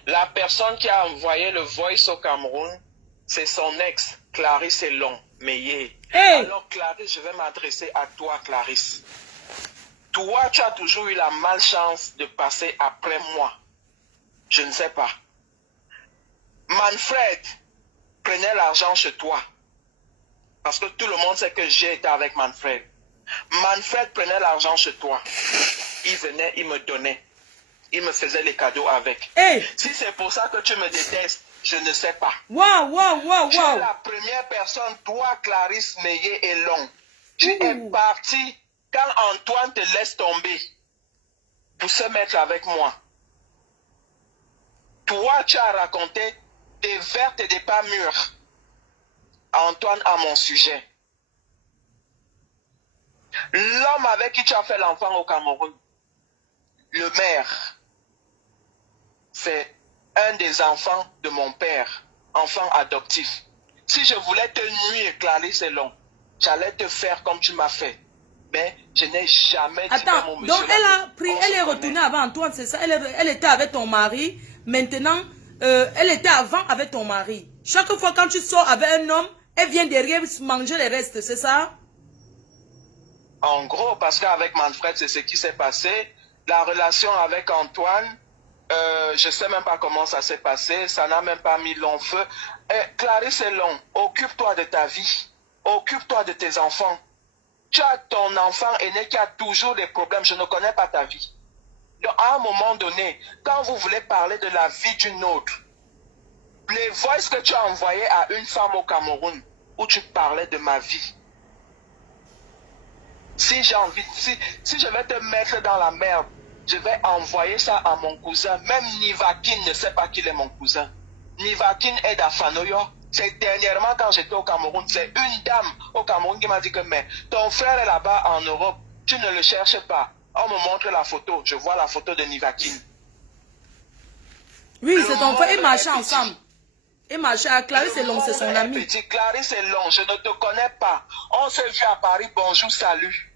La personne qui a envoyé le voice au Cameroun, c'est son ex, Clarisse Elon Meyer. Hey. Alors Clarisse, je vais m'adresser à toi, Clarisse. Toi, tu as toujours eu la malchance de passer après moi. Je ne sais pas. Manfred prenait l'argent chez toi. Parce que tout le monde sait que j'ai été avec Manfred. Manfred prenait l'argent chez toi. Il venait, il me donnait. Il me faisait les cadeaux avec. Hey. Si c'est pour ça que tu me détestes, je ne sais pas. Waouh. Tu es la première personne, toi, Clarisse Meillet et Long. Tu es parti quand Antoine te laisse tomber pour se mettre avec moi. Toi, tu as raconté des vertes et des pas mûres à Antoine à mon sujet. L'homme avec qui tu as fait l'enfant au Cameroun, le maire, c'est un des enfants de mon père, enfant adoptif. Si je voulais te nuire, Clarisse et Long, j'allais te faire comme tu m'as fait. Mais je n'ai jamais dit à mon monsieur. Donc elle a pris, elle est retournée avant Antoine, c'est ça? Elle était avec ton mari. Maintenant, elle était avant avec ton mari. Chaque fois quand tu sors avec un homme, elle vient derrière manger les restes, c'est ça? En gros, parce qu'avec Manfred, c'est ce qui s'est passé. La relation avec Antoine, je ne sais même pas comment ça s'est passé. Ça n'a même pas mis long feu. Clarisse et Long, occupe-toi de ta vie. Occupe-toi de tes enfants. Tu as ton enfant aîné qui a toujours des problèmes. Je ne connais pas ta vie. Donc, à un moment donné, quand vous voulez parler de la vie d'une autre, les voices que tu as envoyées à une femme au Cameroun, où tu parlais de ma vie, si j'ai envie, si je vais te mettre dans la merde, je vais envoyer ça à mon cousin. Même Nivakin ne sait pas qu'il est mon cousin. Nivakin est d'Afanoyo. C'est dernièrement quand j'étais au Cameroun, c'est une dame au Cameroun qui m'a dit que mais ton frère est là-bas en Europe, tu ne le cherches pas. On me montre la photo, je vois la photo de Nivakin. Oui, c'est ton frère, ils marchaient ensemble. Ils marchaient à Clarisse et Long, c'est son ami. Clarisse et Long, je ne te connais pas. On s'est vu à Paris, bonjour, salut.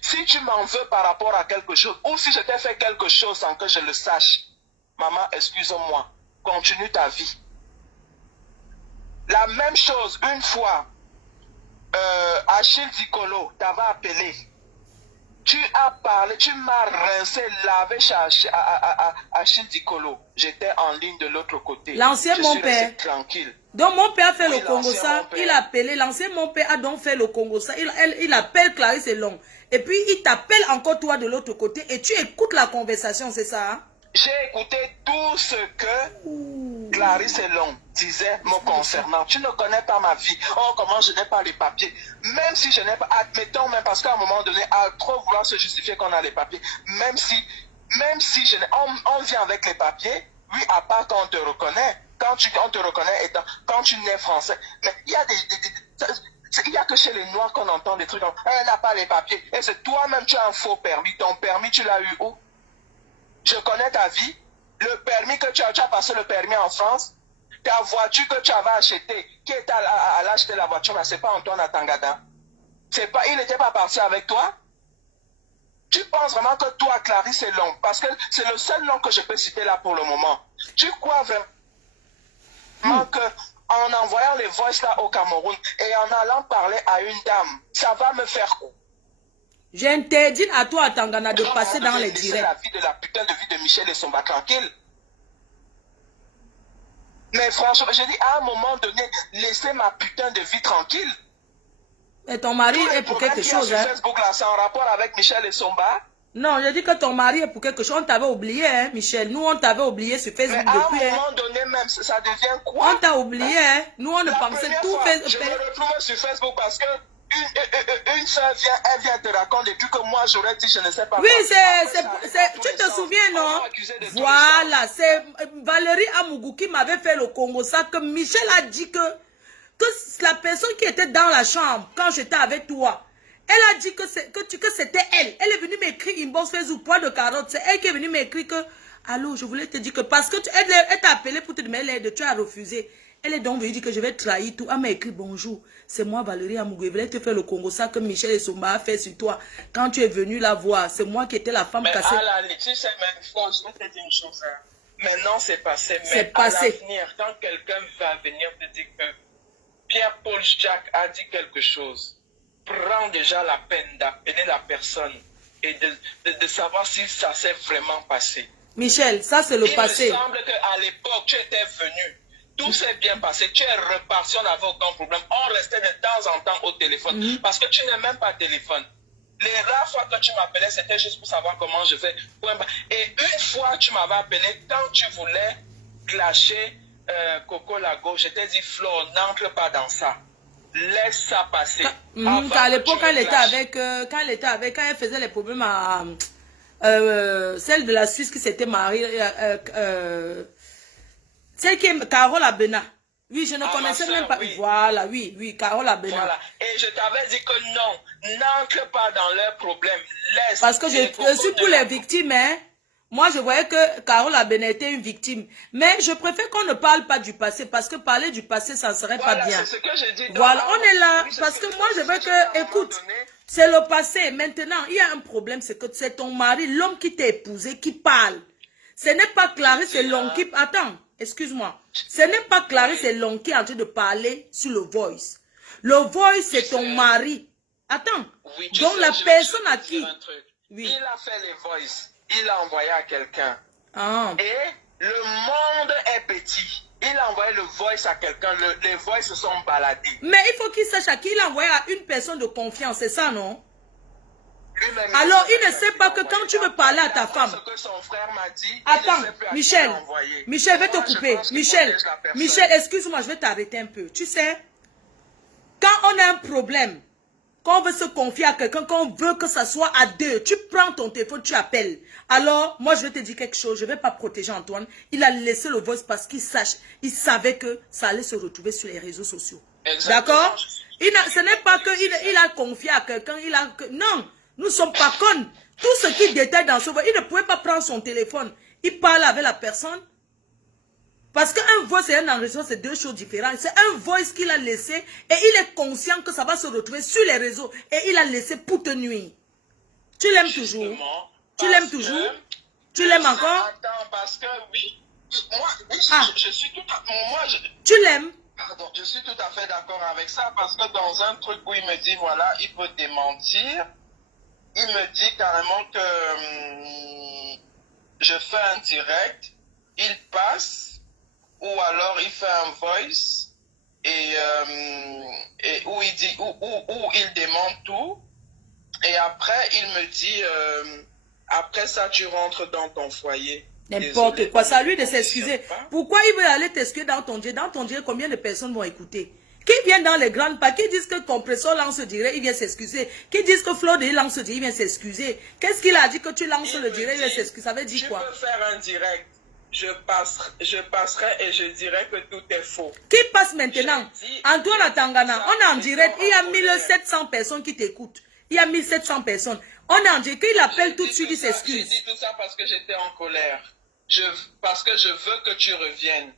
Si tu m'en veux par rapport à quelque chose, ou si je t'ai fait quelque chose sans que je le sache, maman, excuse-moi, continue ta vie. La même chose, une fois, Achille Dicolo t'avait appelé. Tu as parlé, tu m'as rincé, lavé chez Achille Dicolo. J'étais en ligne de l'autre côté. L'ancien mon père. Tranquille. Donc mon père a fait le Congo-ça, il a appelé, l'ancien mon père a donc fait le Congo-ça, il appelle Clarisse et Long. Et puis il t'appelle encore toi de l'autre côté et tu écoutes la conversation, c'est ça? Hein? J'ai écouté tout ce que Clarisse et Long disaient me concernant. Tu ne connais pas ma vie. Oh, comment je n'ai pas les papiers. Même si je n'ai pas, admettons même, parce qu'à un moment donné, à trop vouloir se justifier qu'on a les papiers, même si je n'ai, on vient avec les papiers, oui, à part quand on te reconnaît, on te reconnaît étant, quand tu nais français. Mais il y a il n'y a que chez les Noirs qu'on entend des trucs comme, elle n'a pas les papiers. Et c'est toi-même, tu as un faux permis. Ton permis, tu l'as eu où? Je connais ta vie. Le permis que tu as passé le permis en France. Ta voiture que tu avais achetée, qui était à l'acheter la voiture, mais ce n'est pas Antoine Atangada. Il n'était pas parti avec toi. Tu penses vraiment que toi, Clarisse, c'est long, parce que c'est le seul nom que je peux citer là pour le moment. Tu crois vraiment que en envoyant les voices là au Cameroun et en allant parler à une dame, ça va me faire quoi? J'interdis à toi, à Tangana, de passer dans les directs. La vie de la putain de vie de Michel et Somba tranquille. Mais franchement, je dis à un moment donné, laissez ma putain de vie tranquille. Et ton mari est pour quelque chose, hein? Facebook là, c'est en rapport avec Michel et Somba. Non, je dis que ton mari est pour quelque chose. On t'avait oublié, hein, Michel. Nous, on t'avait oublié sur Facebook depuis. Mais à un moment donné même, ça devient quoi? On t'a oublié, hein? Nous, on ne pensait tout Facebook. Je me retrouve sur Facebook parce que une soeur elle vient te raconter depuis que moi j'aurais dit je ne sais pas. Oui, tu te souviens, non? Voilà, c'est Valérie Amougou qui m'avait fait le Congo, ça que Michel a dit que la personne qui était dans la chambre quand j'étais avec toi, elle a dit que c'était elle. Elle est venue m'écrire inbox Facebook, poids de carotte. C'est elle qui est venue m'écrire que, allô, je voulais te dire que parce que elle t'a appelé pour te demander l'aide, tu as refusé. Elle est donc venue dire que je vais trahir tout. Elle m'a écrit bonjour. C'est moi Valérie Amougou. Je voulais te faire le Congo, ça que Michel et Somba a fait sur toi. Quand tu es venu la voir, c'est moi qui étais la femme cassée. Mais tu sais, même fois, je vais te dire une chose. Hein. Maintenant, c'est passé. Mais c'est passé. À l'avenir, quand quelqu'un va venir te dire que Pierre-Paul Jacques a dit quelque chose, prends déjà la peine d'appeler la personne et de savoir si ça s'est vraiment passé. Michel, ça c'est le passé. Il me semble qu'à l'époque, tu étais venu. Tout s'est bien passé. Tu es reparti, on n'avait aucun problème. On restait de temps en temps au téléphone. Parce que tu n'es même pas téléphone. Les rares fois que tu m'appelais, c'était juste pour savoir comment je fais. Et une fois, tu m'avais appelé quand tu voulais clasher Coco Lago. Je t'ai dit, Flo, n'entre pas dans ça. Laisse ça passer. À l'époque, quand elle faisait les problèmes à celle de la Suisse qui s'était mariée, celle qui est Carole Abena. Oui, je ne connaissais même pas. Oui. Voilà, oui, Carole Abena. Voilà. Et je t'avais dit que non, n'entre pas dans leurs problèmes. Laisse. Parce que je suis pour les victimes, hein. Moi, je voyais que Carole Abena était une victime. Mais je préfère qu'on ne parle pas du passé, parce que parler du passé, ça ne serait pas bien. C'est ce que j'ai dit. Voilà, on est là, parce que moi, je veux que, écoute, c'est le passé. Maintenant, il y a un problème, c'est que c'est ton mari, l'homme qui t'a épousé, qui parle. Ce n'est pas Clarisse, c'est l'homme qui... Attends, excuse-moi. Ce n'est pas Clarisse, c'est l'homme qui est en train de parler sur le voice. Le voice, c'est ton mari. Attends. Oui, donc la personne à qui... Oui. Il a fait les voices. Il l'a envoyé à quelqu'un. Ah. Et le monde est petit. Il a envoyé le voice à quelqu'un. Les voices se sont baladés. Mais il faut qu'il sache à qui il a envoyé à une personne de confiance. C'est ça, non? Alors, il ne sait pas que quand tu veux parler à ta femme... Ce que son frère m'a dit, attends, Michel, je vais te couper. Michel, excuse-moi, je vais t'arrêter un peu. Tu sais, quand on a un problème, quand on veut se confier à quelqu'un, quand on veut que ça soit à deux, tu prends ton téléphone, tu appelles. Alors, moi, je vais te dire quelque chose. Je ne vais pas protéger Antoine. Il a laissé le voice parce qu'il savait que ça allait se retrouver sur les réseaux sociaux. D'accord? Ce n'est pas qu'il a confié à quelqu'un. Non, nous ne sommes pas cons. Tout ce qui détaille dans ce voice, il ne pouvait pas prendre son téléphone. Il parle avec la personne. Parce qu'un voice et un enregistrement, c'est deux choses différentes. C'est un voice qu'il a laissé et il est conscient que ça va se retrouver sur les réseaux. Et il a laissé pour te nuire. Tu l'aimes toujours? Tu l'aimes toujours? Tu l'aimes encore? Attends, parce que oui. Moi, je suis tout à fait... Tu l'aimes? Pardon, je suis tout à fait d'accord avec ça parce que dans un truc où il me dit, voilà, il peut démentir, il me dit carrément que je fais un direct, il passe, ou alors il fait un voice, et où il dit, où il démente tout, et après il me dit, après ça tu rentres dans ton foyer. N'importe quoi, ça lui de s'excuser. Pourquoi il veut aller t'excuser dans ton Dieu? Dans ton Dieu, combien de personnes vont écouter? Qui vient dans les grandes pas, qui disent que Compressor lance le direct, il vient s'excuser. Qui disent que Flo il lance le direct, il vient s'excuser. Qu'est-ce qu'il a dit que tu lances le direct, il vient s'excuser? Ça veut dire quoi? Tu peux faire un direct, je passerai et je dirai que tout est faux. Qui passe maintenant? Antoine à Tangana, on est en direct, il y a 1700 personnes qui t'écoutent. Il y a 1700 personnes. On est en direct, il appelle tout de suite, il s'excuse. J'ai dit tout ça parce que j'étais en colère. Parce que je veux que tu reviennes.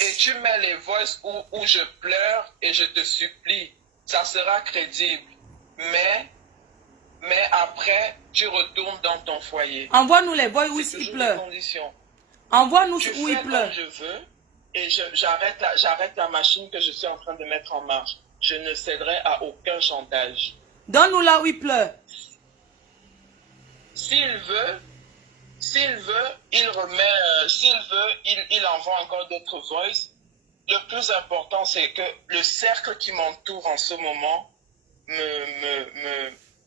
Et tu mets les voices où je pleure et je te supplie. Ça sera crédible. Mais après, tu retournes dans ton foyer. Envoie-nous les voix où il pleure. Envoie-nous où il pleure. Je veux et j'arrête la machine que je suis en train de mettre en marche. Je ne céderai à aucun chantage. Donne-nous là où il pleure. S'il veut, il remet, il envoie encore d'autres voices. Le plus important, c'est que le cercle qui m'entoure en ce moment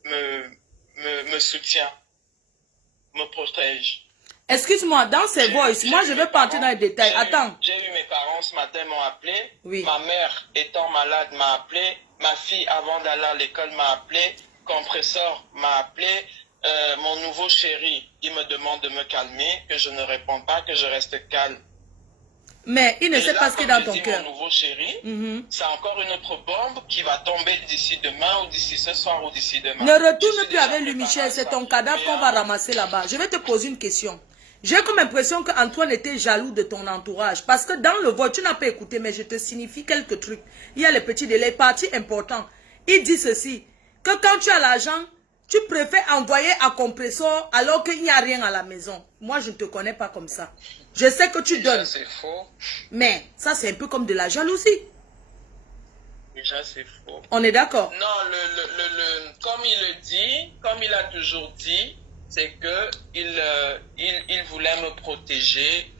me soutient, me protège. Excuse-moi, dans ces voices, moi je ne vais pas entrer dans les détails. Attends. J'ai eu mes parents ce matin m'ont appelé. Oui. Ma mère étant malade m'a appelé. Ma fille avant d'aller à l'école m'a appelé. Compressor m'a appelé. Mon nouveau chéri, il me demande de me calmer, que je ne réponds pas, que je reste calme. Mais il ne sait pas ce qui est dans ton cœur. Mon nouveau chéri, c'est encore une autre bombe qui va tomber d'ici demain ou d'ici ce soir ou d'ici demain. Ne retourne plus avec lui, Michel. C'est ton cadavre qu'on va ramasser là-bas. Je vais te poser une question. J'ai comme impression qu'Antoine était jaloux de ton entourage. Parce que dans le vote, tu n'as pas écouté, mais je te signifie quelques trucs. Il y a les petits délais, parties importants. Il dit ceci, que quand tu as l'argent, tu préfères envoyer à Compressor alors qu'il n'y a rien à la maison. Moi, je ne te connais pas comme ça. Je sais que tu donnes. C'est faux. Mais ça, c'est un peu comme de la jalousie. Déjà, c'est faux. On est d'accord? Non, comme il le dit, comme il a toujours dit, c'est que il voulait me protéger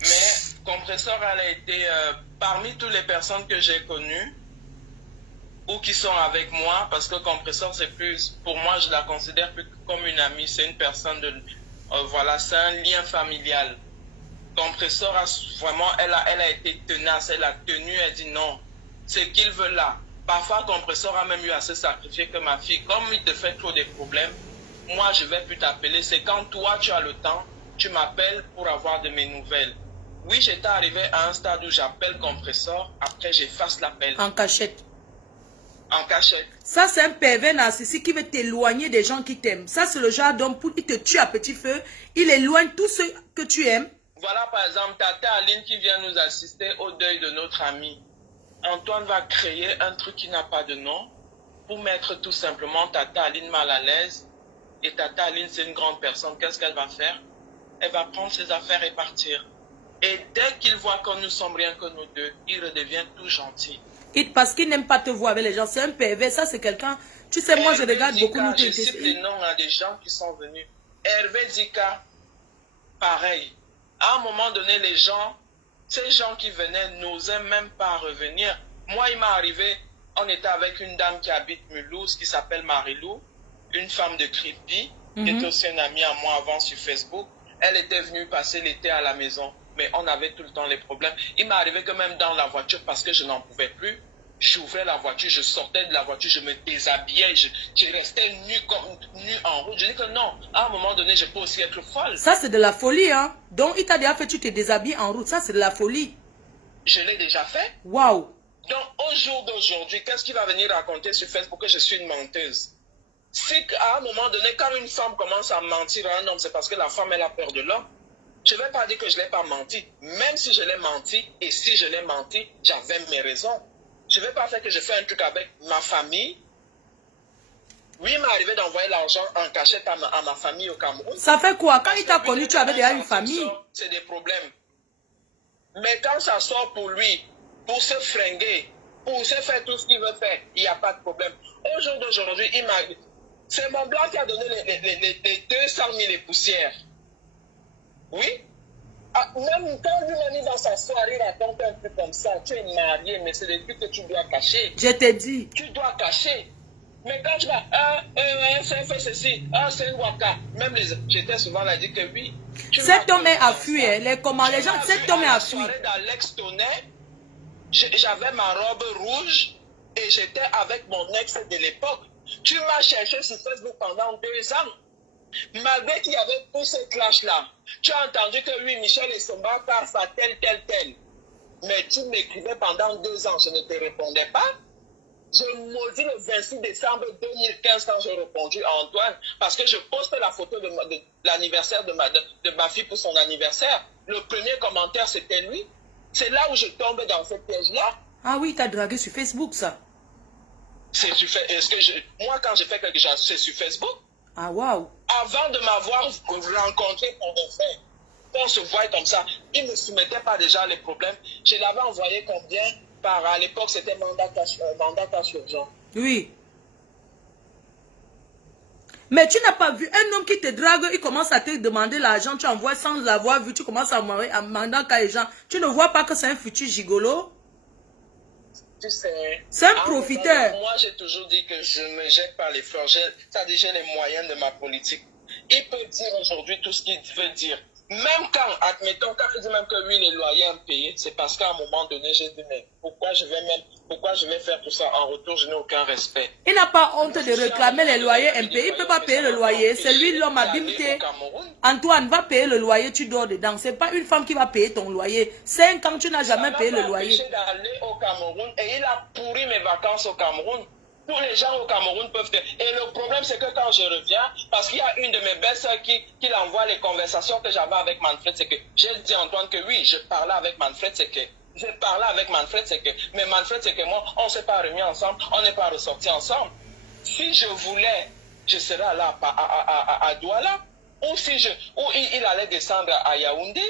Mais Compresseur, elle a été, parmi toutes les personnes que j'ai connues, ou qui sont avec moi, parce que Compresseur, c'est plus, pour moi, je la considère plus comme une amie, c'est une personne de, voilà, c'est un lien familial. Compresseur a vraiment, elle a été tenace, elle a tenu, elle dit non, c'est qu'il veut là. Parfois, Compresseur a même eu à se sacrifier que ma fille, comme il te fait trop des problèmes, moi, je vais plus t'appeler, c'est quand toi, tu as le temps, tu m'appelles pour avoir de mes nouvelles. Oui, j'étais arrivé à un stade où j'appelle Compresseur, après j'efface l'appel. En cachette. En cachette. Ça, c'est un pervers narcissique qui veut t'éloigner des gens qui t'aiment. Ça, c'est le genre d'homme, il te tue à petit feu. Il éloigne tous ceux que tu aimes. Voilà, par exemple, Tata Aline qui vient nous assister au deuil de notre ami. Antoine va créer un truc qui n'a pas de nom pour mettre tout simplement Tata Aline mal à l'aise. Et Tata Aline, c'est une grande personne. Qu'est-ce qu'elle va faire? Elle va prendre ses affaires et partir. Et dès qu'il voit que nous sommes rien que nous deux, il redevient tout gentil. Parce qu'il n'aime pas te voir avec les gens. C'est un pervers. Ça, c'est quelqu'un... Tu sais, moi, je regarde beaucoup... Je cite les noms à des gens qui sont venus. Hervé Zika, pareil. À un moment donné, les gens, ces gens qui venaient, n'osaient même pas revenir. Moi, il m'est arrivé, on était avec une dame qui habite Mulhouse, qui s'appelle Marilou, une femme de Crépy, qui est aussi une amie à moi avant sur Facebook. Elle était venue passer l'été à la maison, mais on avait tout le temps les problèmes. Il m'est arrivé que même dans la voiture, parce que je n'en pouvais plus, j'ouvrais la voiture, je sortais de la voiture, je me déshabillais, je restais nue en route. Je dis que non, à un moment donné, je peux aussi être folle. Ça, c'est de la folie, hein. Donc, il t'a déjà fait, tu te déshabilles en route. Ça, c'est de la folie. Je l'ai déjà fait. Waouh. Donc, au jour d'aujourd'hui, qu'est-ce qu'il va venir raconter sur Facebook que je suis une menteuse? C'est qu'à un moment donné, quand une femme commence à mentir à un homme, c'est parce que la femme, elle a peur de l'homme. Je ne vais pas dire que je ne l'ai pas menti. Même si je l'ai menti, et si je l'ai menti, j'avais mes raisons. Je ne vais pas faire que je fais un truc avec ma famille. Oui, il m'est arrivé d'envoyer l'argent en cachette à ma famille au Cameroun. Ça fait quoi? Quand il t'a connu, tu avais déjà une famille. C'est des problèmes. Mais quand ça sort pour lui, pour se fringuer, pour se faire tout ce qu'il veut faire, il n'y a pas de problème. Au jour d'aujourd'hui, il m'a dit, c'est mon blanc qui a donné les 200 000 et poussières. Oui? Ah, même quand lui-même dans sa soirée, il raconte un truc comme ça. Tu es marié, mais c'est des trucs que tu dois cacher. Je t'ai dit. Tu dois cacher. Mais quand tu vas, c'est fait ceci, c'est une waka. Même j'étais souvent là, dit que oui. Cet homme est à fuir. Les gens, cet homme est à fuir. D'Alex Tonnet, j'avais ma robe rouge et j'étais avec mon ex de l'époque. Tu m'as cherché sur Facebook pendant 2 ans. Malgré qu'il y avait tous ces clashs-là, tu as entendu que oui, Michel et Somba par ça, tel. Mais tu m'écrivais pendant 2 ans, je ne te répondais pas. Je maudis le 26 décembre 2015 quand j'ai répondu à Antoine, parce que je poste la photo de l'anniversaire de ma fille pour son anniversaire. Le premier commentaire, c'était lui. C'est là où je tombe dans cette piège-là. Ah oui, t'as dragué sur Facebook, ça. Moi, quand j'ai fait quelque chose, c'est sur Facebook. Ah, waouh. Avant de m'avoir rencontré pour le faire, on se voit comme ça. Il ne me soumettait pas déjà les problèmes. Je l'avais envoyé combien à l'époque, c'était mandat cash urgent. Oui. Mais tu n'as pas vu un homme qui te drague, il commence à te demander l'argent, tu envoies sans l'avoir vu, tu commences à envoyer un mandat cash urgent. Tu ne vois pas que c'est un futur gigolo? Tu sais, c'est un profiteur. Moi, j'ai toujours dit que je ne me jette pas les fleurs. J'ai les moyens de ma politique. Il peut dire aujourd'hui tout ce qu'il veut dire. Même quand, admettons, quand il dit même que oui, les loyers impayés, c'est parce qu'à un moment donné, j'ai dit, mais pourquoi je vais faire tout ça en retour, je n'ai aucun respect. Il n'a pas honte de réclamer les loyers impayés, il ne peut pas payer le loyer. C'est lui l'homme abîmé. Antoine, va payer le loyer, tu dors dedans. Ce n'est pas une femme qui va payer ton loyer. 5 ans, tu n'as jamais payé le loyer. D'aller au Cameroun et il a pourri mes vacances au Cameroun. Tous les gens au Cameroun peuvent... Et le problème, c'est que quand je reviens, parce qu'il y a une de mes belles-sœurs qui envoie les conversations que j'avais avec Manfred, c'est que j'ai dit à Antoine que oui, je parlais avec Manfred, c'est que... Mais Manfred, c'est que moi, on ne s'est pas remis ensemble, on n'est pas ressortis ensemble. Si je voulais, je serais là à Douala, ou il allait descendre à Yaoundé.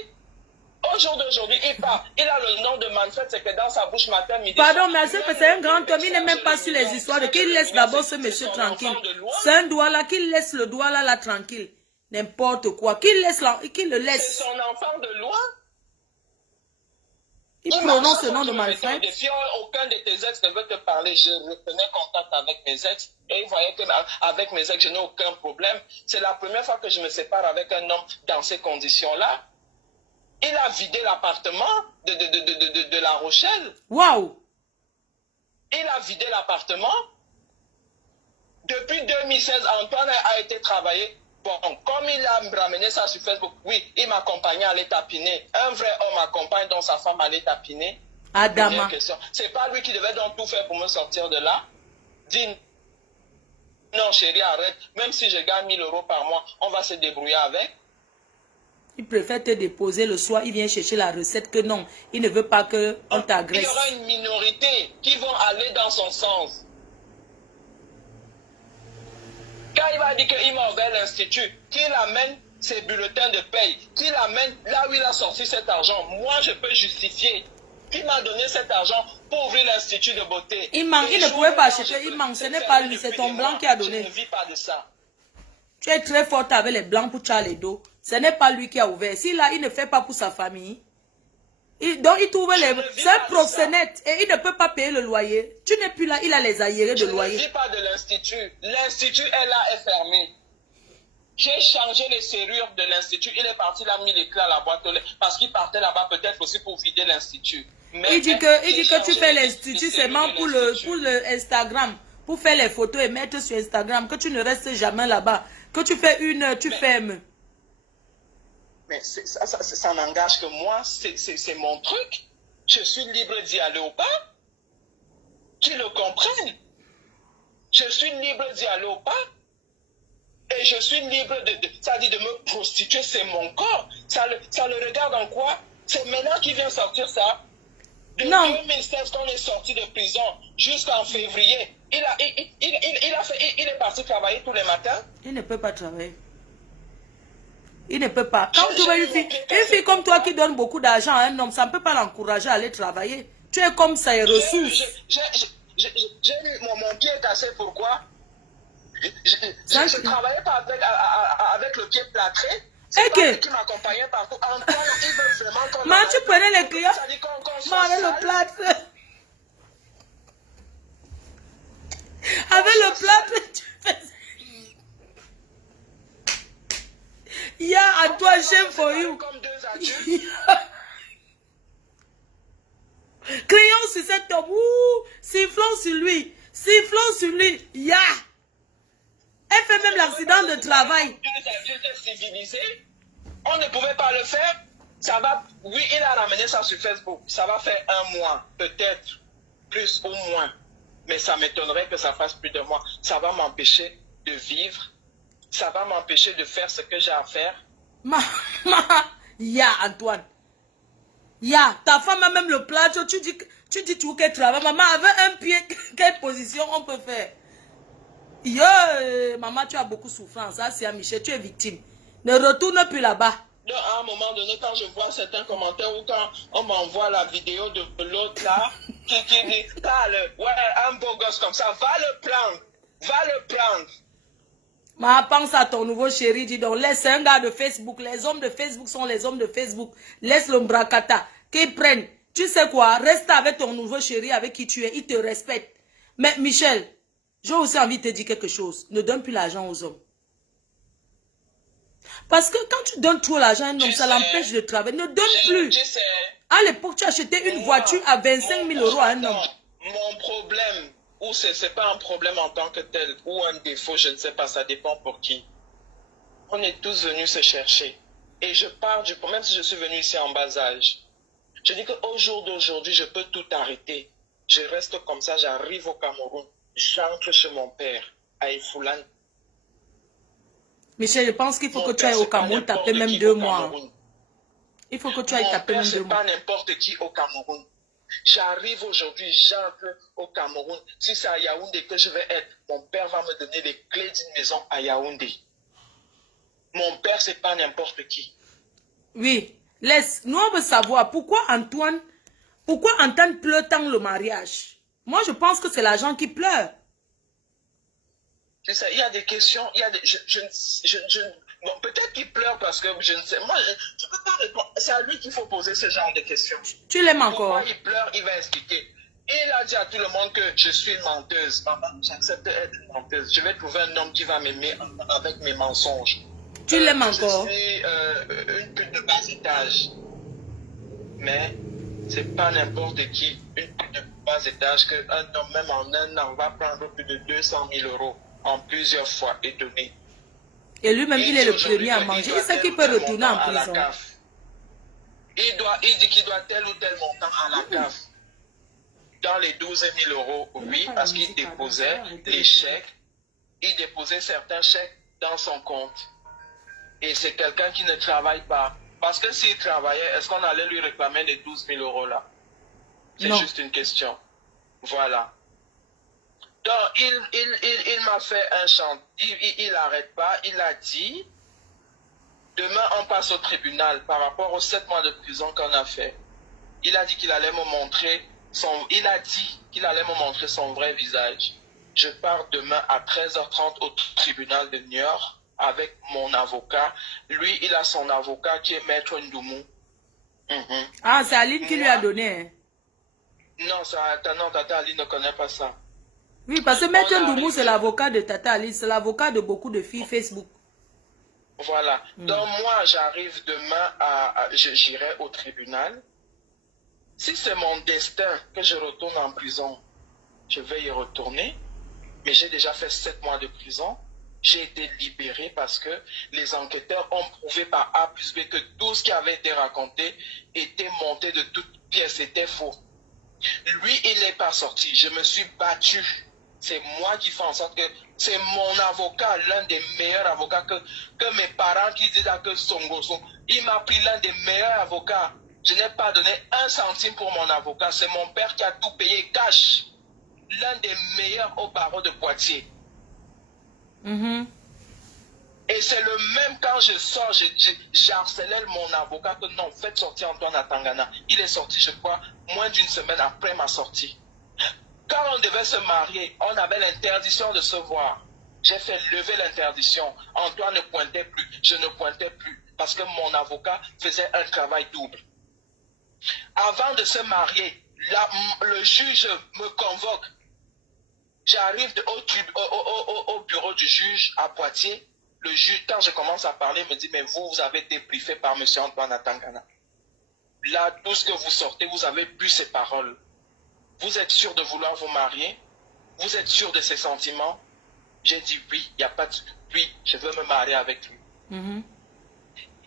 Au jour d'aujourd'hui, il a le nom de Manfred, c'est que dans sa bouche matin, midi. Pardon, mais c'est un grand homme, il n'est même pas sur les histoires de qu'il laisse d'abord ce monsieur tranquille. C'est un doigt là, qu'il laisse le doigt là tranquille. N'importe quoi, qu'il le laisse. C'est son enfant de loi. Il prononce le nom de Manfred. Aucun de tes ex ne veut te parler. Je reprenais contact avec mes ex et ils voyaient qu'avec mes ex, je n'ai aucun problème. C'est la première fois que je me sépare avec un homme dans ces conditions-là. Il a vidé l'appartement de La Rochelle. Waouh! Il a vidé l'appartement. Depuis 2016, Antoine a été travaillé. Bon, comme il a ramené ça sur Facebook, oui, il m'accompagnait à aller tapiner. Un vrai homme accompagne donc sa femme à aller tapiner. Adama. C'est pas lui qui devait donc tout faire pour me sortir de là. Dis non, chérie, arrête. Même si je gagne 1000 € par mois, on va se débrouiller avec. Il préfère te déposer le soir, il vient chercher la recette que non, il ne veut pas qu'on t'agresse. Il y aura une minorité qui vont aller dans son sens. Quand il va dire qu'il m'a ouvert l'institut, qu'il amène ses bulletins de paye, qu'il amène là où il a sorti cet argent, moi je peux justifier qu'il m'a donné cet argent pour ouvrir l'institut de beauté. Il ne pouvait pas acheter, il manque, ce n'est pas lui, c'est ton blanc qui a donné. Je ne vis pas de ça. Tu es très forte avec les blancs pour tuer les dos. Ce n'est pas lui qui a ouvert. S'il il ne fait pas pour sa famille. Donc il trouve les... C'est un proxénète et il ne peut pas payer le loyer. Tu n'es plus là, il a les aérés de loyer. Je ne vis pas de l'institut. L'institut est là, est fermé. J'ai changé les serrures de l'institut. Il est parti, il a mis les clés à la boîte aux lettres. Parce qu'il partait là-bas peut-être aussi pour vider l'institut. Il dit que tu fais l'institut seulement pour le Instagram. Pour faire les photos et mettre sur Instagram. Que tu ne restes jamais là-bas. Que tu fais une heure, tu fermes. Mais ça n'engage que moi, c'est mon truc. Je suis libre d'y aller ou pas. Qu'ils le comprennent. Je suis libre d'y aller ou pas. Et je suis libre ça dit de me prostituer, c'est mon corps. Ça le regarde en quoi? C'est maintenant qu'il vient sortir ça. De 2016 qu'on est sorti de prison jusqu'en février. Il est parti travailler tous les matins. Il ne peut pas travailler. Il ne peut pas. Quand tu vois une fille comme toi qui donne beaucoup d'argent à un homme, ça ne peut pas l'encourager à aller travailler. Tu es comme ça, et ressources. J'ai eu mon pied cassé, pourquoi? Je travaillais pas avec le pied plâtré. C'est pas lui qui m'accompagnait partout. Antoine, il veut vraiment qu'on... tu prenais les clients. Avec le plâtre. Avec le plâtre, tu faisais... Yeah, Antoine, shame for you. Crions sur cet homme. Sifflons sur lui. Sifflons sur lui. Yeah. Elle fait même l'accident de travail. On ne pouvait pas le faire. Ça va... Oui, il a ramené ça sur Facebook. Ça va faire 1 mois. Peut-être. Plus ou moins. Mais ça m'étonnerait que ça fasse plus de mois. Ça va m'empêcher de vivre. Ça va m'empêcher de faire ce que j'ai à faire. Ya, Antoine. Ya, ta femme a même le plateau. Tu dis tout qu'elle travaille. Maman, avec un pied, quelle position on peut faire? Yo, maman, tu as beaucoup de souffrance. Ah, c'est Michel, tu es victime. Ne retourne plus là-bas. À un moment donné, quand je vois certains commentaires ou quand on m'envoie la vidéo de l'autre là, qui dit, ouais, un beau gosse comme ça, va le prendre. Va le prendre. Ma pense à ton nouveau chéri, dis donc, laisse un gars de Facebook. Les hommes de Facebook sont les hommes de Facebook. Laisse l'ombracata. Qu'ils prennent. Tu sais quoi, reste avec ton nouveau chéri avec qui tu es. Il te respecte. Mais Michel, j'ai aussi envie de te dire quelque chose. Ne donne plus l'argent aux hommes. Parce que quand tu donnes trop l'argent à un homme, ça l'empêche de travailler. Ne donne plus. À l'époque, tu achetais une voiture à 25 000 € à un homme. Mon problème, ou c'est pas un problème en tant que tel, ou un défaut, je ne sais pas, ça dépend pour qui. On est tous venus se chercher. Et je pars du même si je suis venu ici en bas âge. Je dis qu'au jour d'aujourd'hui, je peux tout arrêter. Je reste comme ça, j'arrive au Cameroun. J'entre chez mon père, à Ifoulane. Michel, je pense qu'il faut que tu ailles au Cameroun taper même 2 mois. Il faut que tu ailles taper même 2 mois. Mon père, c'est pas n'importe qui au Cameroun. J'arrive aujourd'hui, j'entre au Cameroun. Si c'est à Yaoundé que je vais être, mon père va me donner les clés d'une maison à Yaoundé. Mon père, c'est pas n'importe qui. Oui, laisse. Nous, on veut savoir pourquoi Antoine pleure tant le mariage. Moi, je pense que c'est l'argent qui pleure. Tu sais, il y a des questions, il y a des, bon, peut-être qu'il pleure parce que je ne sais, moi, je ne peux pas répondre. C'est à lui qu'il faut poser ce genre de questions. Tu l'aimes Pourquoi encore? il pleure, il va expliquer. Il a dit à tout le monde que je suis une menteuse. Maman, j'accepte d'être une menteuse. Je vais trouver un homme qui va m'aimer avec mes mensonges. Tu l'aimes Que encore? je suis une pute de bas étage. Mais c'est pas n'importe qui, une pute de bas étage, qu'un homme, même en un an, va prendre plus de 200 000 euros en plusieurs fois et donner. Et lui-même, il est le premier à manger. Il sait qu'il peut retourner en prison. Il dit qu'il doit tel ou tel montant à la CAF. Dans les 12 000 euros, oui, parce qu'il déposait les chèques. Il déposait certains chèques dans son compte. Et c'est quelqu'un qui ne travaille pas. Parce que s'il travaillait, est-ce qu'on allait lui réclamer les 12 000 euros là? C'est juste une question. Voilà. Donc, il m'a fait un chant. Il n'arrête pas. Il a dit, demain, on passe au tribunal par rapport aux 7 mois de prison qu'on a fait. Il a dit qu'il allait me montrer son vrai visage. Je pars demain à 13h30 au tribunal de New York avec mon avocat. Lui, il a son avocat qui est Maître Ndoumou. Ah, c'est Aline qui lui a donné. Non, Tata Aline ne connaît pas ça. Oui, parce que Maître Ndoumou, c'est l'avocat de Tata Aline. C'est l'avocat de beaucoup de filles Facebook. Voilà. Donc moi, j'arrive demain j'irai au tribunal. Si c'est mon destin que je retourne en prison, je vais y retourner. Mais j'ai déjà fait 7 mois de prison. J'ai été libéré parce que les enquêteurs ont prouvé par A plus B que tout ce qui avait été raconté était monté de toutes pièces, c'était faux. Lui, il n'est pas sorti. Je me suis battu. C'est moi qui fais en sorte que c'est mon avocat, l'un des meilleurs avocats que mes parents qui disent que Songo. Il m'a pris l'un des meilleurs avocats. Je n'ai pas donné 1 centime pour mon avocat. C'est mon père qui a tout payé cash. L'un des meilleurs au barreau de Poitiers. Et c'est le même quand je sors, j'harcelais mon avocat que non, faites sortir Antoine à Tangana. Il est sorti, je crois, moins d'une semaine après ma sortie. Quand on devait se marier, on avait l'interdiction de se voir. J'ai fait lever l'interdiction. Antoine ne pointait plus, je ne pointais plus, parce que mon avocat faisait un travail double. Avant de se marier, le juge me convoque. J'arrive au bureau du juge à Poitiers. Le juge, quand je commence à parler, me dit, mais vous avez été briefé par M. Antoine Atangana. Là, tout ce que vous sortez, vous avez bu ces paroles. Vous êtes sûr de vouloir vous marier? Vous êtes sûr de ses sentiments? J'ai dit oui, il n'y a pas de... Oui, je veux me marier avec lui.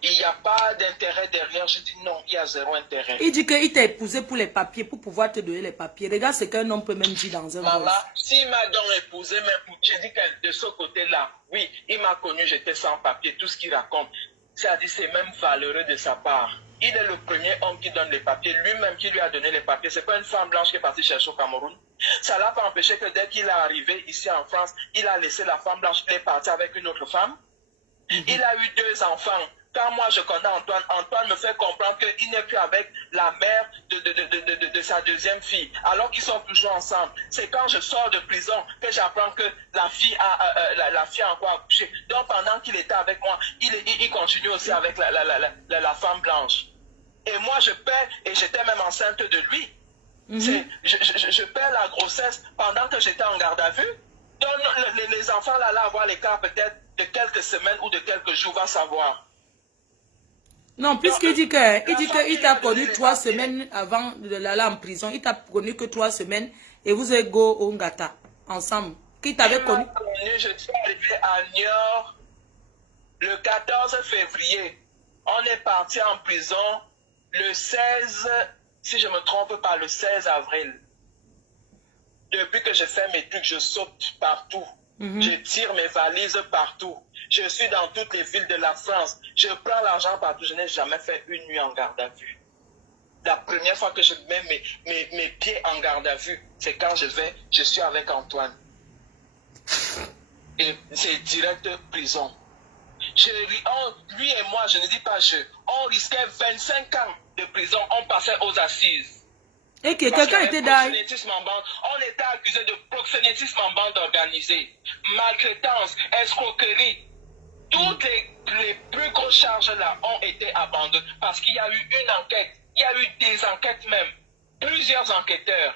Il n'y a pas d'intérêt derrière. Je dis non, il y a 0 intérêt. Il dit qu'il t'a épousé pour les papiers, pour pouvoir te donner les papiers. Regarde ce qu'un homme peut même dire dans un Maman, voice. s'il m'a donc épousé, mais j'ai dit que de ce côté-là, oui, il m'a connu, j'étais sans papier, tout ce qu'il raconte. C'est-à-dire, c'est même valeureux de sa part. Il est le premier homme qui donne les papiers, lui-même qui lui a donné les papiers. C'est pas une femme blanche qui est partie chercher au Cameroun. Ça l'a pas empêché que dès qu'il est arrivé ici en France, il a laissé la femme blanche, il est parti avec une autre femme. Il a eu 2 enfants. Quand moi je connais Antoine, Antoine me fait comprendre qu'il n'est plus avec la mère de sa deuxième fille, alors qu'ils sont toujours ensemble. C'est quand je sors de prison que j'apprends que la fille a encore accouché. Donc pendant qu'il était avec moi, il continue aussi avec la femme blanche. Et moi je perds, et j'étais même enceinte de lui. Je perds la grossesse pendant que j'étais en garde à vue. Donc les enfants là avoir l'écart peut-être de quelques semaines ou de quelques jours, va savoir. Non, puisqu'il dit qu'il t'a connu 3 semaines avant d'aller en prison. Il t'a connu que 3 semaines et vous êtes go au Ngata ensemble. Qui t'avait connu? Je suis arrivé à Niort le 14 février. On est parti en prison le 16, si je ne me trompe pas, le 16 avril. Depuis que je fais mes trucs, je saute partout. Je tire mes valises partout. Je suis dans toutes les villes de la France. Je prends l'argent partout. Je n'ai jamais fait une nuit en garde à vue. La première fois que je mets mes pieds en garde à vue, c'est quand je suis avec Antoine. Et c'est direct prison. Lui et moi, je ne dis pas on risquait 25 ans de prison. On passait aux assises. Et que Parce quelqu'un que était d'ailleurs. proxénétisme en bande, on était accusé de proxénétisme en bande organisée, maltraitance, escroquerie. Toutes les plus grosses charges là ont été abandonnées parce qu'il y a eu une enquête, il y a eu des enquêtes même, plusieurs enquêteurs.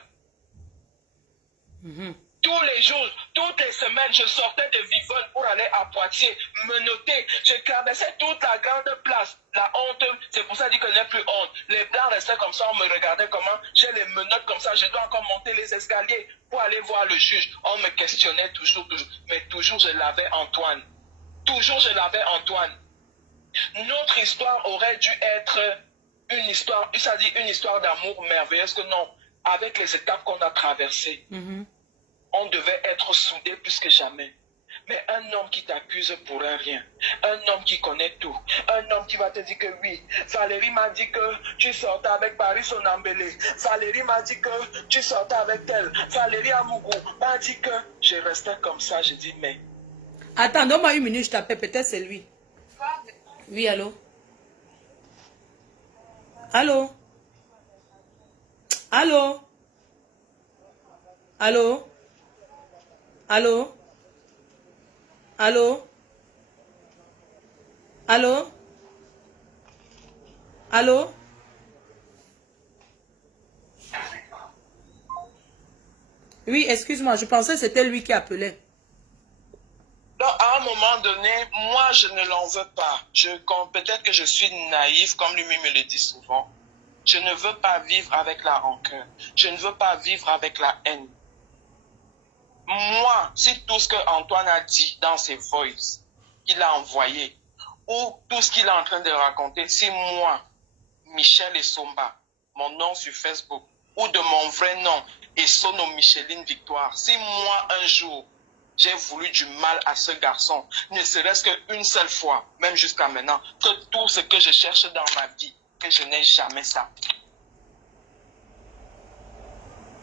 Tous les jours, toutes les semaines, je sortais de Vivonne pour aller à Poitiers, me noter. Je traversais toute la grande place. La honte, c'est pour ça que je dis que je n'ai plus honte. Les blancs restaient comme ça, on me regardait comment, j'ai les menottes comme ça, je dois encore monter les escaliers pour aller voir le juge. On me questionnait toujours. Mais toujours je l'avais Antoine. Toujours je l'avais Antoine. Notre histoire aurait dû être une histoire, c'est-à-dire une histoire d'amour merveilleuse que non, avec les étapes qu'on a traversées. On devait être soudés plus que jamais. Mais un homme qui t'accuse pour un rien, un homme qui connaît tout, un homme qui va te dire que oui, Valérie m'a dit que tu sortais avec Paris Sonambélé, Valérie m'a dit que tu sortais avec elle, Valérie Amougou m'a dit que je restais comme ça, je dis mais... Attends, donne-moi une minute, je t'appelle, peut-être c'est lui. Oui, allô? Allô? Allô? Allô? Allô? Allô? Allô? Allô? Oui, excuse-moi, je pensais que c'était lui qui appelait. Donc, à un moment donné, moi, je ne l'en veux pas. Peut-être que je suis naïf, comme lui-même me le dit souvent. Je ne veux pas vivre avec la rancœur. Je ne veux pas vivre avec la haine. Moi, si tout ce que Antoine a dit dans ses voices qu'il a envoyé, ou tout ce qu'il est en train de raconter, si moi, Michel Essomba, mon nom sur Facebook, ou de mon vrai nom, Essono Micheline Victoire, si moi, un jour, j'ai voulu du mal à ce garçon, ne serait-ce qu'une seule fois, même jusqu'à maintenant, que tout ce que je cherche dans ma vie, que je n'ai jamais ça.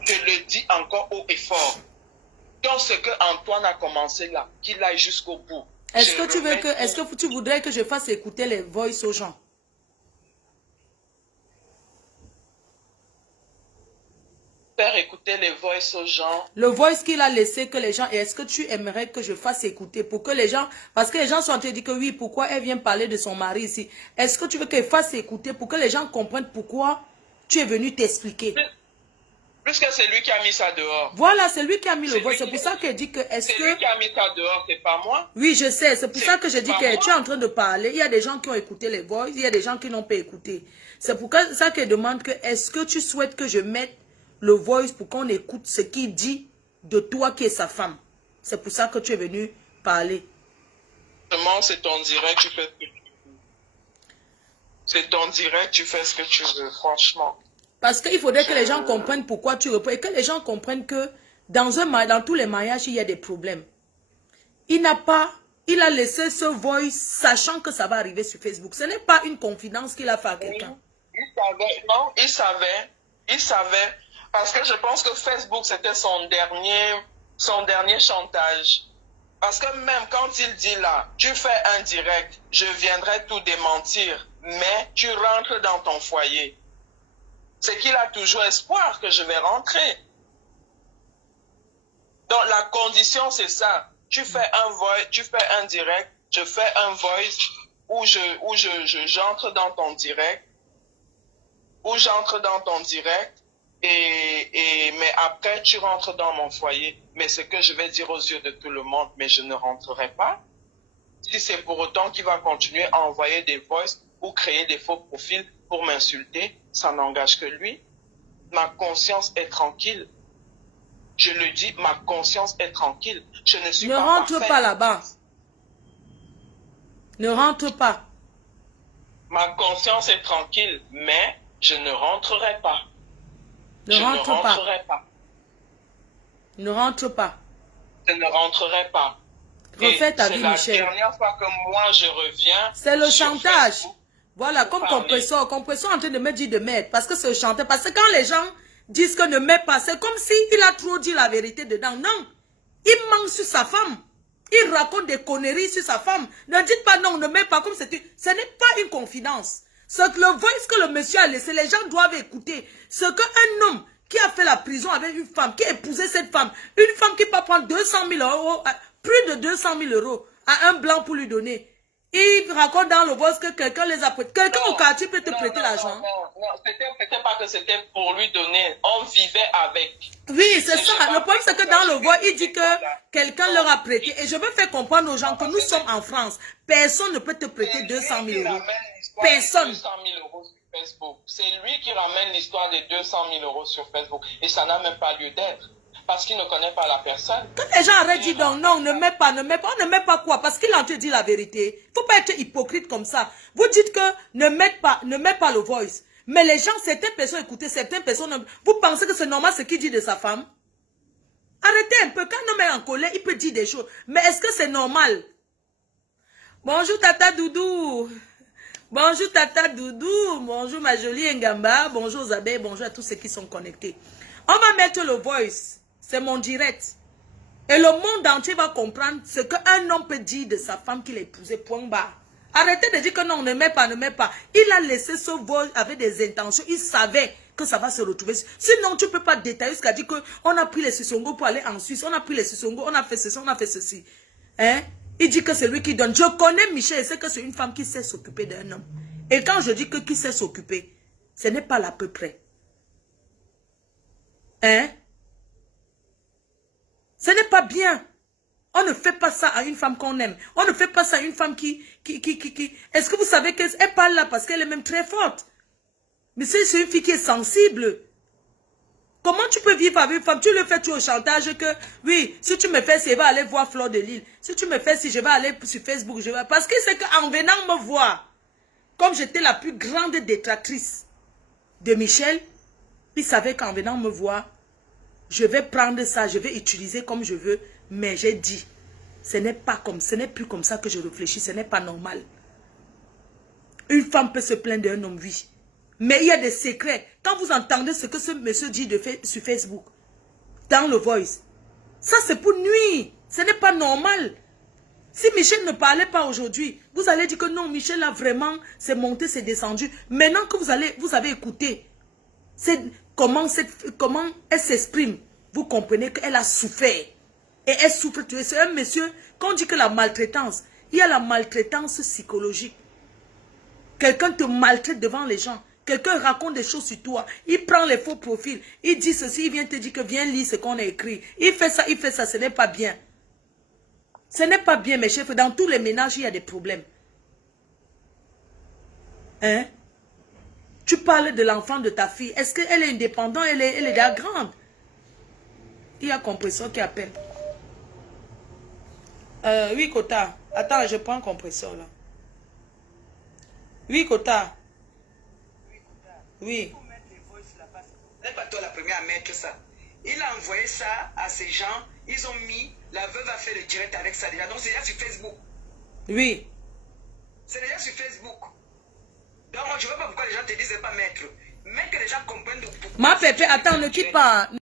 Je le dis encore haut et fort. Dans ce que Antoine a commencé là, qu'il aille jusqu'au bout. Est-ce que tu voudrais que je fasse écouter les voices aux gens? Faire écouter les voices aux gens. Le voice qu'il a laissé que les gens, et est-ce que tu aimerais que je fasse écouter pour que les gens, parce que les gens sont en train de dire que oui, pourquoi elle vient parler de son mari ici? Est-ce que tu veux qu'elle fasse écouter pour que les gens comprennent pourquoi tu es venu t'expliquer? Puisque c'est lui qui a mis ça dehors. Voilà, c'est lui qui a mis le voice. C'est pour ça qu'elle dit que c'est lui qui a mis ça dehors, c'est pas moi. Oui, je sais. C'est pour ça que je dis que tu es en train de parler. Il y a des gens qui ont écouté les voix, il y a des gens qui n'ont pas écouté. C'est pour ça qu'elle demande que est-ce que tu souhaites que je mette le voice pour qu'on écoute ce qu'il dit de toi qui est sa femme. C'est pour ça que tu es venu parler. C'est ton direct, tu fais ce que tu veux. C'est ton direct, tu fais ce que tu veux, franchement. Parce qu'il faudrait que les gens comprennent pourquoi tu reprends et que les gens comprennent que dans tous les mariages, il y a des problèmes. Il a laissé ce voice sachant que ça va arriver sur Facebook. Ce n'est pas une confidence qu'il a fait à quelqu'un. Il savait. Parce que je pense que Facebook, c'était son dernier chantage. Parce que même quand il dit là, tu fais un direct, je viendrai tout démentir, mais tu rentres dans ton foyer. C'est qu'il a toujours espoir que je vais rentrer. Donc la condition, c'est ça. Tu fais un direct, je fais un voice où j'entre dans ton direct, mais après tu rentres dans mon foyer. Mais ce que je vais dire aux yeux de tout le monde, mais je ne rentrerai pas. Si c'est pour autant qu'il va continuer à envoyer des voices ou créer des faux profils pour m'insulter, ça n'engage que lui. Ma conscience est tranquille. Je le dis, ma conscience est tranquille. Je ne suis pas parfaite. Ne rentre pas là-bas. Ne rentre pas. Ma conscience est tranquille, mais je ne rentrerai pas. Ne rentre pas. Ne rentre pas. Je ne rentrerai pas. Refais ta vie, Michel. C'est la dernière fois que moi je reviens. C'est le chantage. Facebook. Voilà, comme compresseur en train de me dire de mettre. Parce que c'est le chantage. Parce que quand les gens disent que ne mets pas, c'est comme s'il a trop dit la vérité dedans. Non. Il ment sur sa femme. Il raconte des conneries sur sa femme. Ne dites pas non, ne mets pas comme c'était. Ce n'est pas une confidence. Ce que le voice que le monsieur a laissé, les gens doivent écouter. Ce qu'un homme qui a fait la prison avec une femme, qui a épousé cette femme, une femme qui peut prendre 200 000 euros, plus de 200 000 euros à un blanc pour lui donner. Il raconte dans le boss que quelqu'un les a prêtés. Quelqu'un au quartier peut te prêter l'argent. Non, c'était pas que c'était pour lui donner. On vivait avec. Oui, c'est ça. Le problème, c'est que dans le voix, il dit que quelqu'un leur a prêté. Et je veux faire comprendre aux gens que nous sommes en France. Personne ne peut te prêter 200 000 euros. Personne. 200 000 euros sur Facebook. C'est lui qui ramène l'histoire des 200 000 euros sur Facebook. Et ça n'a même pas lieu d'être. Parce qu'il ne connaît pas la personne. Quand les gens arrêtent de dire donc, non, ne mets pas, ne mets pas. On ne met pas quoi? Parce qu'il en te dit la vérité. Il ne faut pas être hypocrite comme ça. Vous dites que ne mets pas le voice. Mais les gens, certaines personnes, écoutez, certaines personnes, vous pensez que c'est normal ce qu'il dit de sa femme? Arrêtez un peu. Quand un homme est en colère, il peut dire des choses. Mais est-ce que c'est normal? Bonjour Tata Doudou. Bonjour Tata Doudou. Bonjour ma jolie Ngamba. Bonjour Zabé. Bonjour à tous ceux qui sont connectés. On va mettre le voice. C'est mon direct. Et le monde entier va comprendre ce qu'un homme peut dire de sa femme qu'il a épousée. Point barre. Arrêtez de dire que non, ne mets pas, ne mets pas. Il a laissé ce voice avec des intentions. Il savait que ça va se retrouver. Sinon, tu ne peux pas détailler ce qu'a dit qu'on a pris les Sissongo pour aller en Suisse. On a pris les Sissongo, on a fait ceci, on a fait ceci. Hein? Il dit que c'est lui qui donne. Je connais Michel et c'est que c'est une femme qui sait s'occuper d'un homme. Et quand je dis que qui sait s'occuper, ce n'est pas l'à peu près. Hein? Ce n'est pas bien. On ne fait pas ça à une femme qu'on aime. On ne fait pas ça à une femme qui... Est-ce que vous savez qu'elle parle là parce qu'elle est même très forte? Mais c'est une fille qui est sensible. Comment tu peux vivre avec une femme? Tu le fais tout au chantage que, oui, si tu me fais ci, je vais aller voir Fleur de Lille. Si tu me fais ci, je vais aller sur Facebook. Parce que c'est qu'en venant me voir, comme j'étais la plus grande détractrice de Michel, il savait qu'en venant me voir, je vais prendre ça, je vais utiliser comme je veux, mais j'ai dit, ce n'est plus comme ça que je réfléchis, ce n'est pas normal. Une femme peut se plaindre d'un homme, oui. Mais il y a des secrets. Quand vous entendez ce que ce monsieur dit sur Facebook, dans le voice, ça c'est pour nuire. Ce n'est pas normal. Si Michel ne parlait pas aujourd'hui, vous allez dire que non, Michel a vraiment, c'est monté, c'est descendu. Maintenant que vous avez écouté, comment elle s'exprime, vous comprenez qu'elle a souffert. Et elle souffre. C'est un monsieur, quand on dit que la maltraitance, il y a la maltraitance psychologique. Quelqu'un te maltraite devant les gens. Quelqu'un raconte des choses sur toi. Il prend les faux profils. Il dit ceci, il vient te dire que viens lire ce qu'on a écrit. Il fait ça, ce n'est pas bien. Ce n'est pas bien, mes chefs. Dans tous les ménages, il y a des problèmes. Hein? Tu parles de l'enfant de ta fille. Est-ce qu'elle est indépendante? Elle est déjà grande. Il y a compresseur qui appelle. Oui, Kota. Attends, je prends un compresseur là. Oui, Kota. Oui. N'est pas toi la première à mettre ça. Il a envoyé ça à ces gens. Ils ont mis, la veuve a fait le direct avec ça déjà. Donc c'est déjà sur Facebook. Oui. C'est déjà sur Facebook. Donc je ne vois pas pourquoi les gens te disent de ne pas mettre. Mais que les gens comprennent. Ma pépé, attends, ne quitte pas.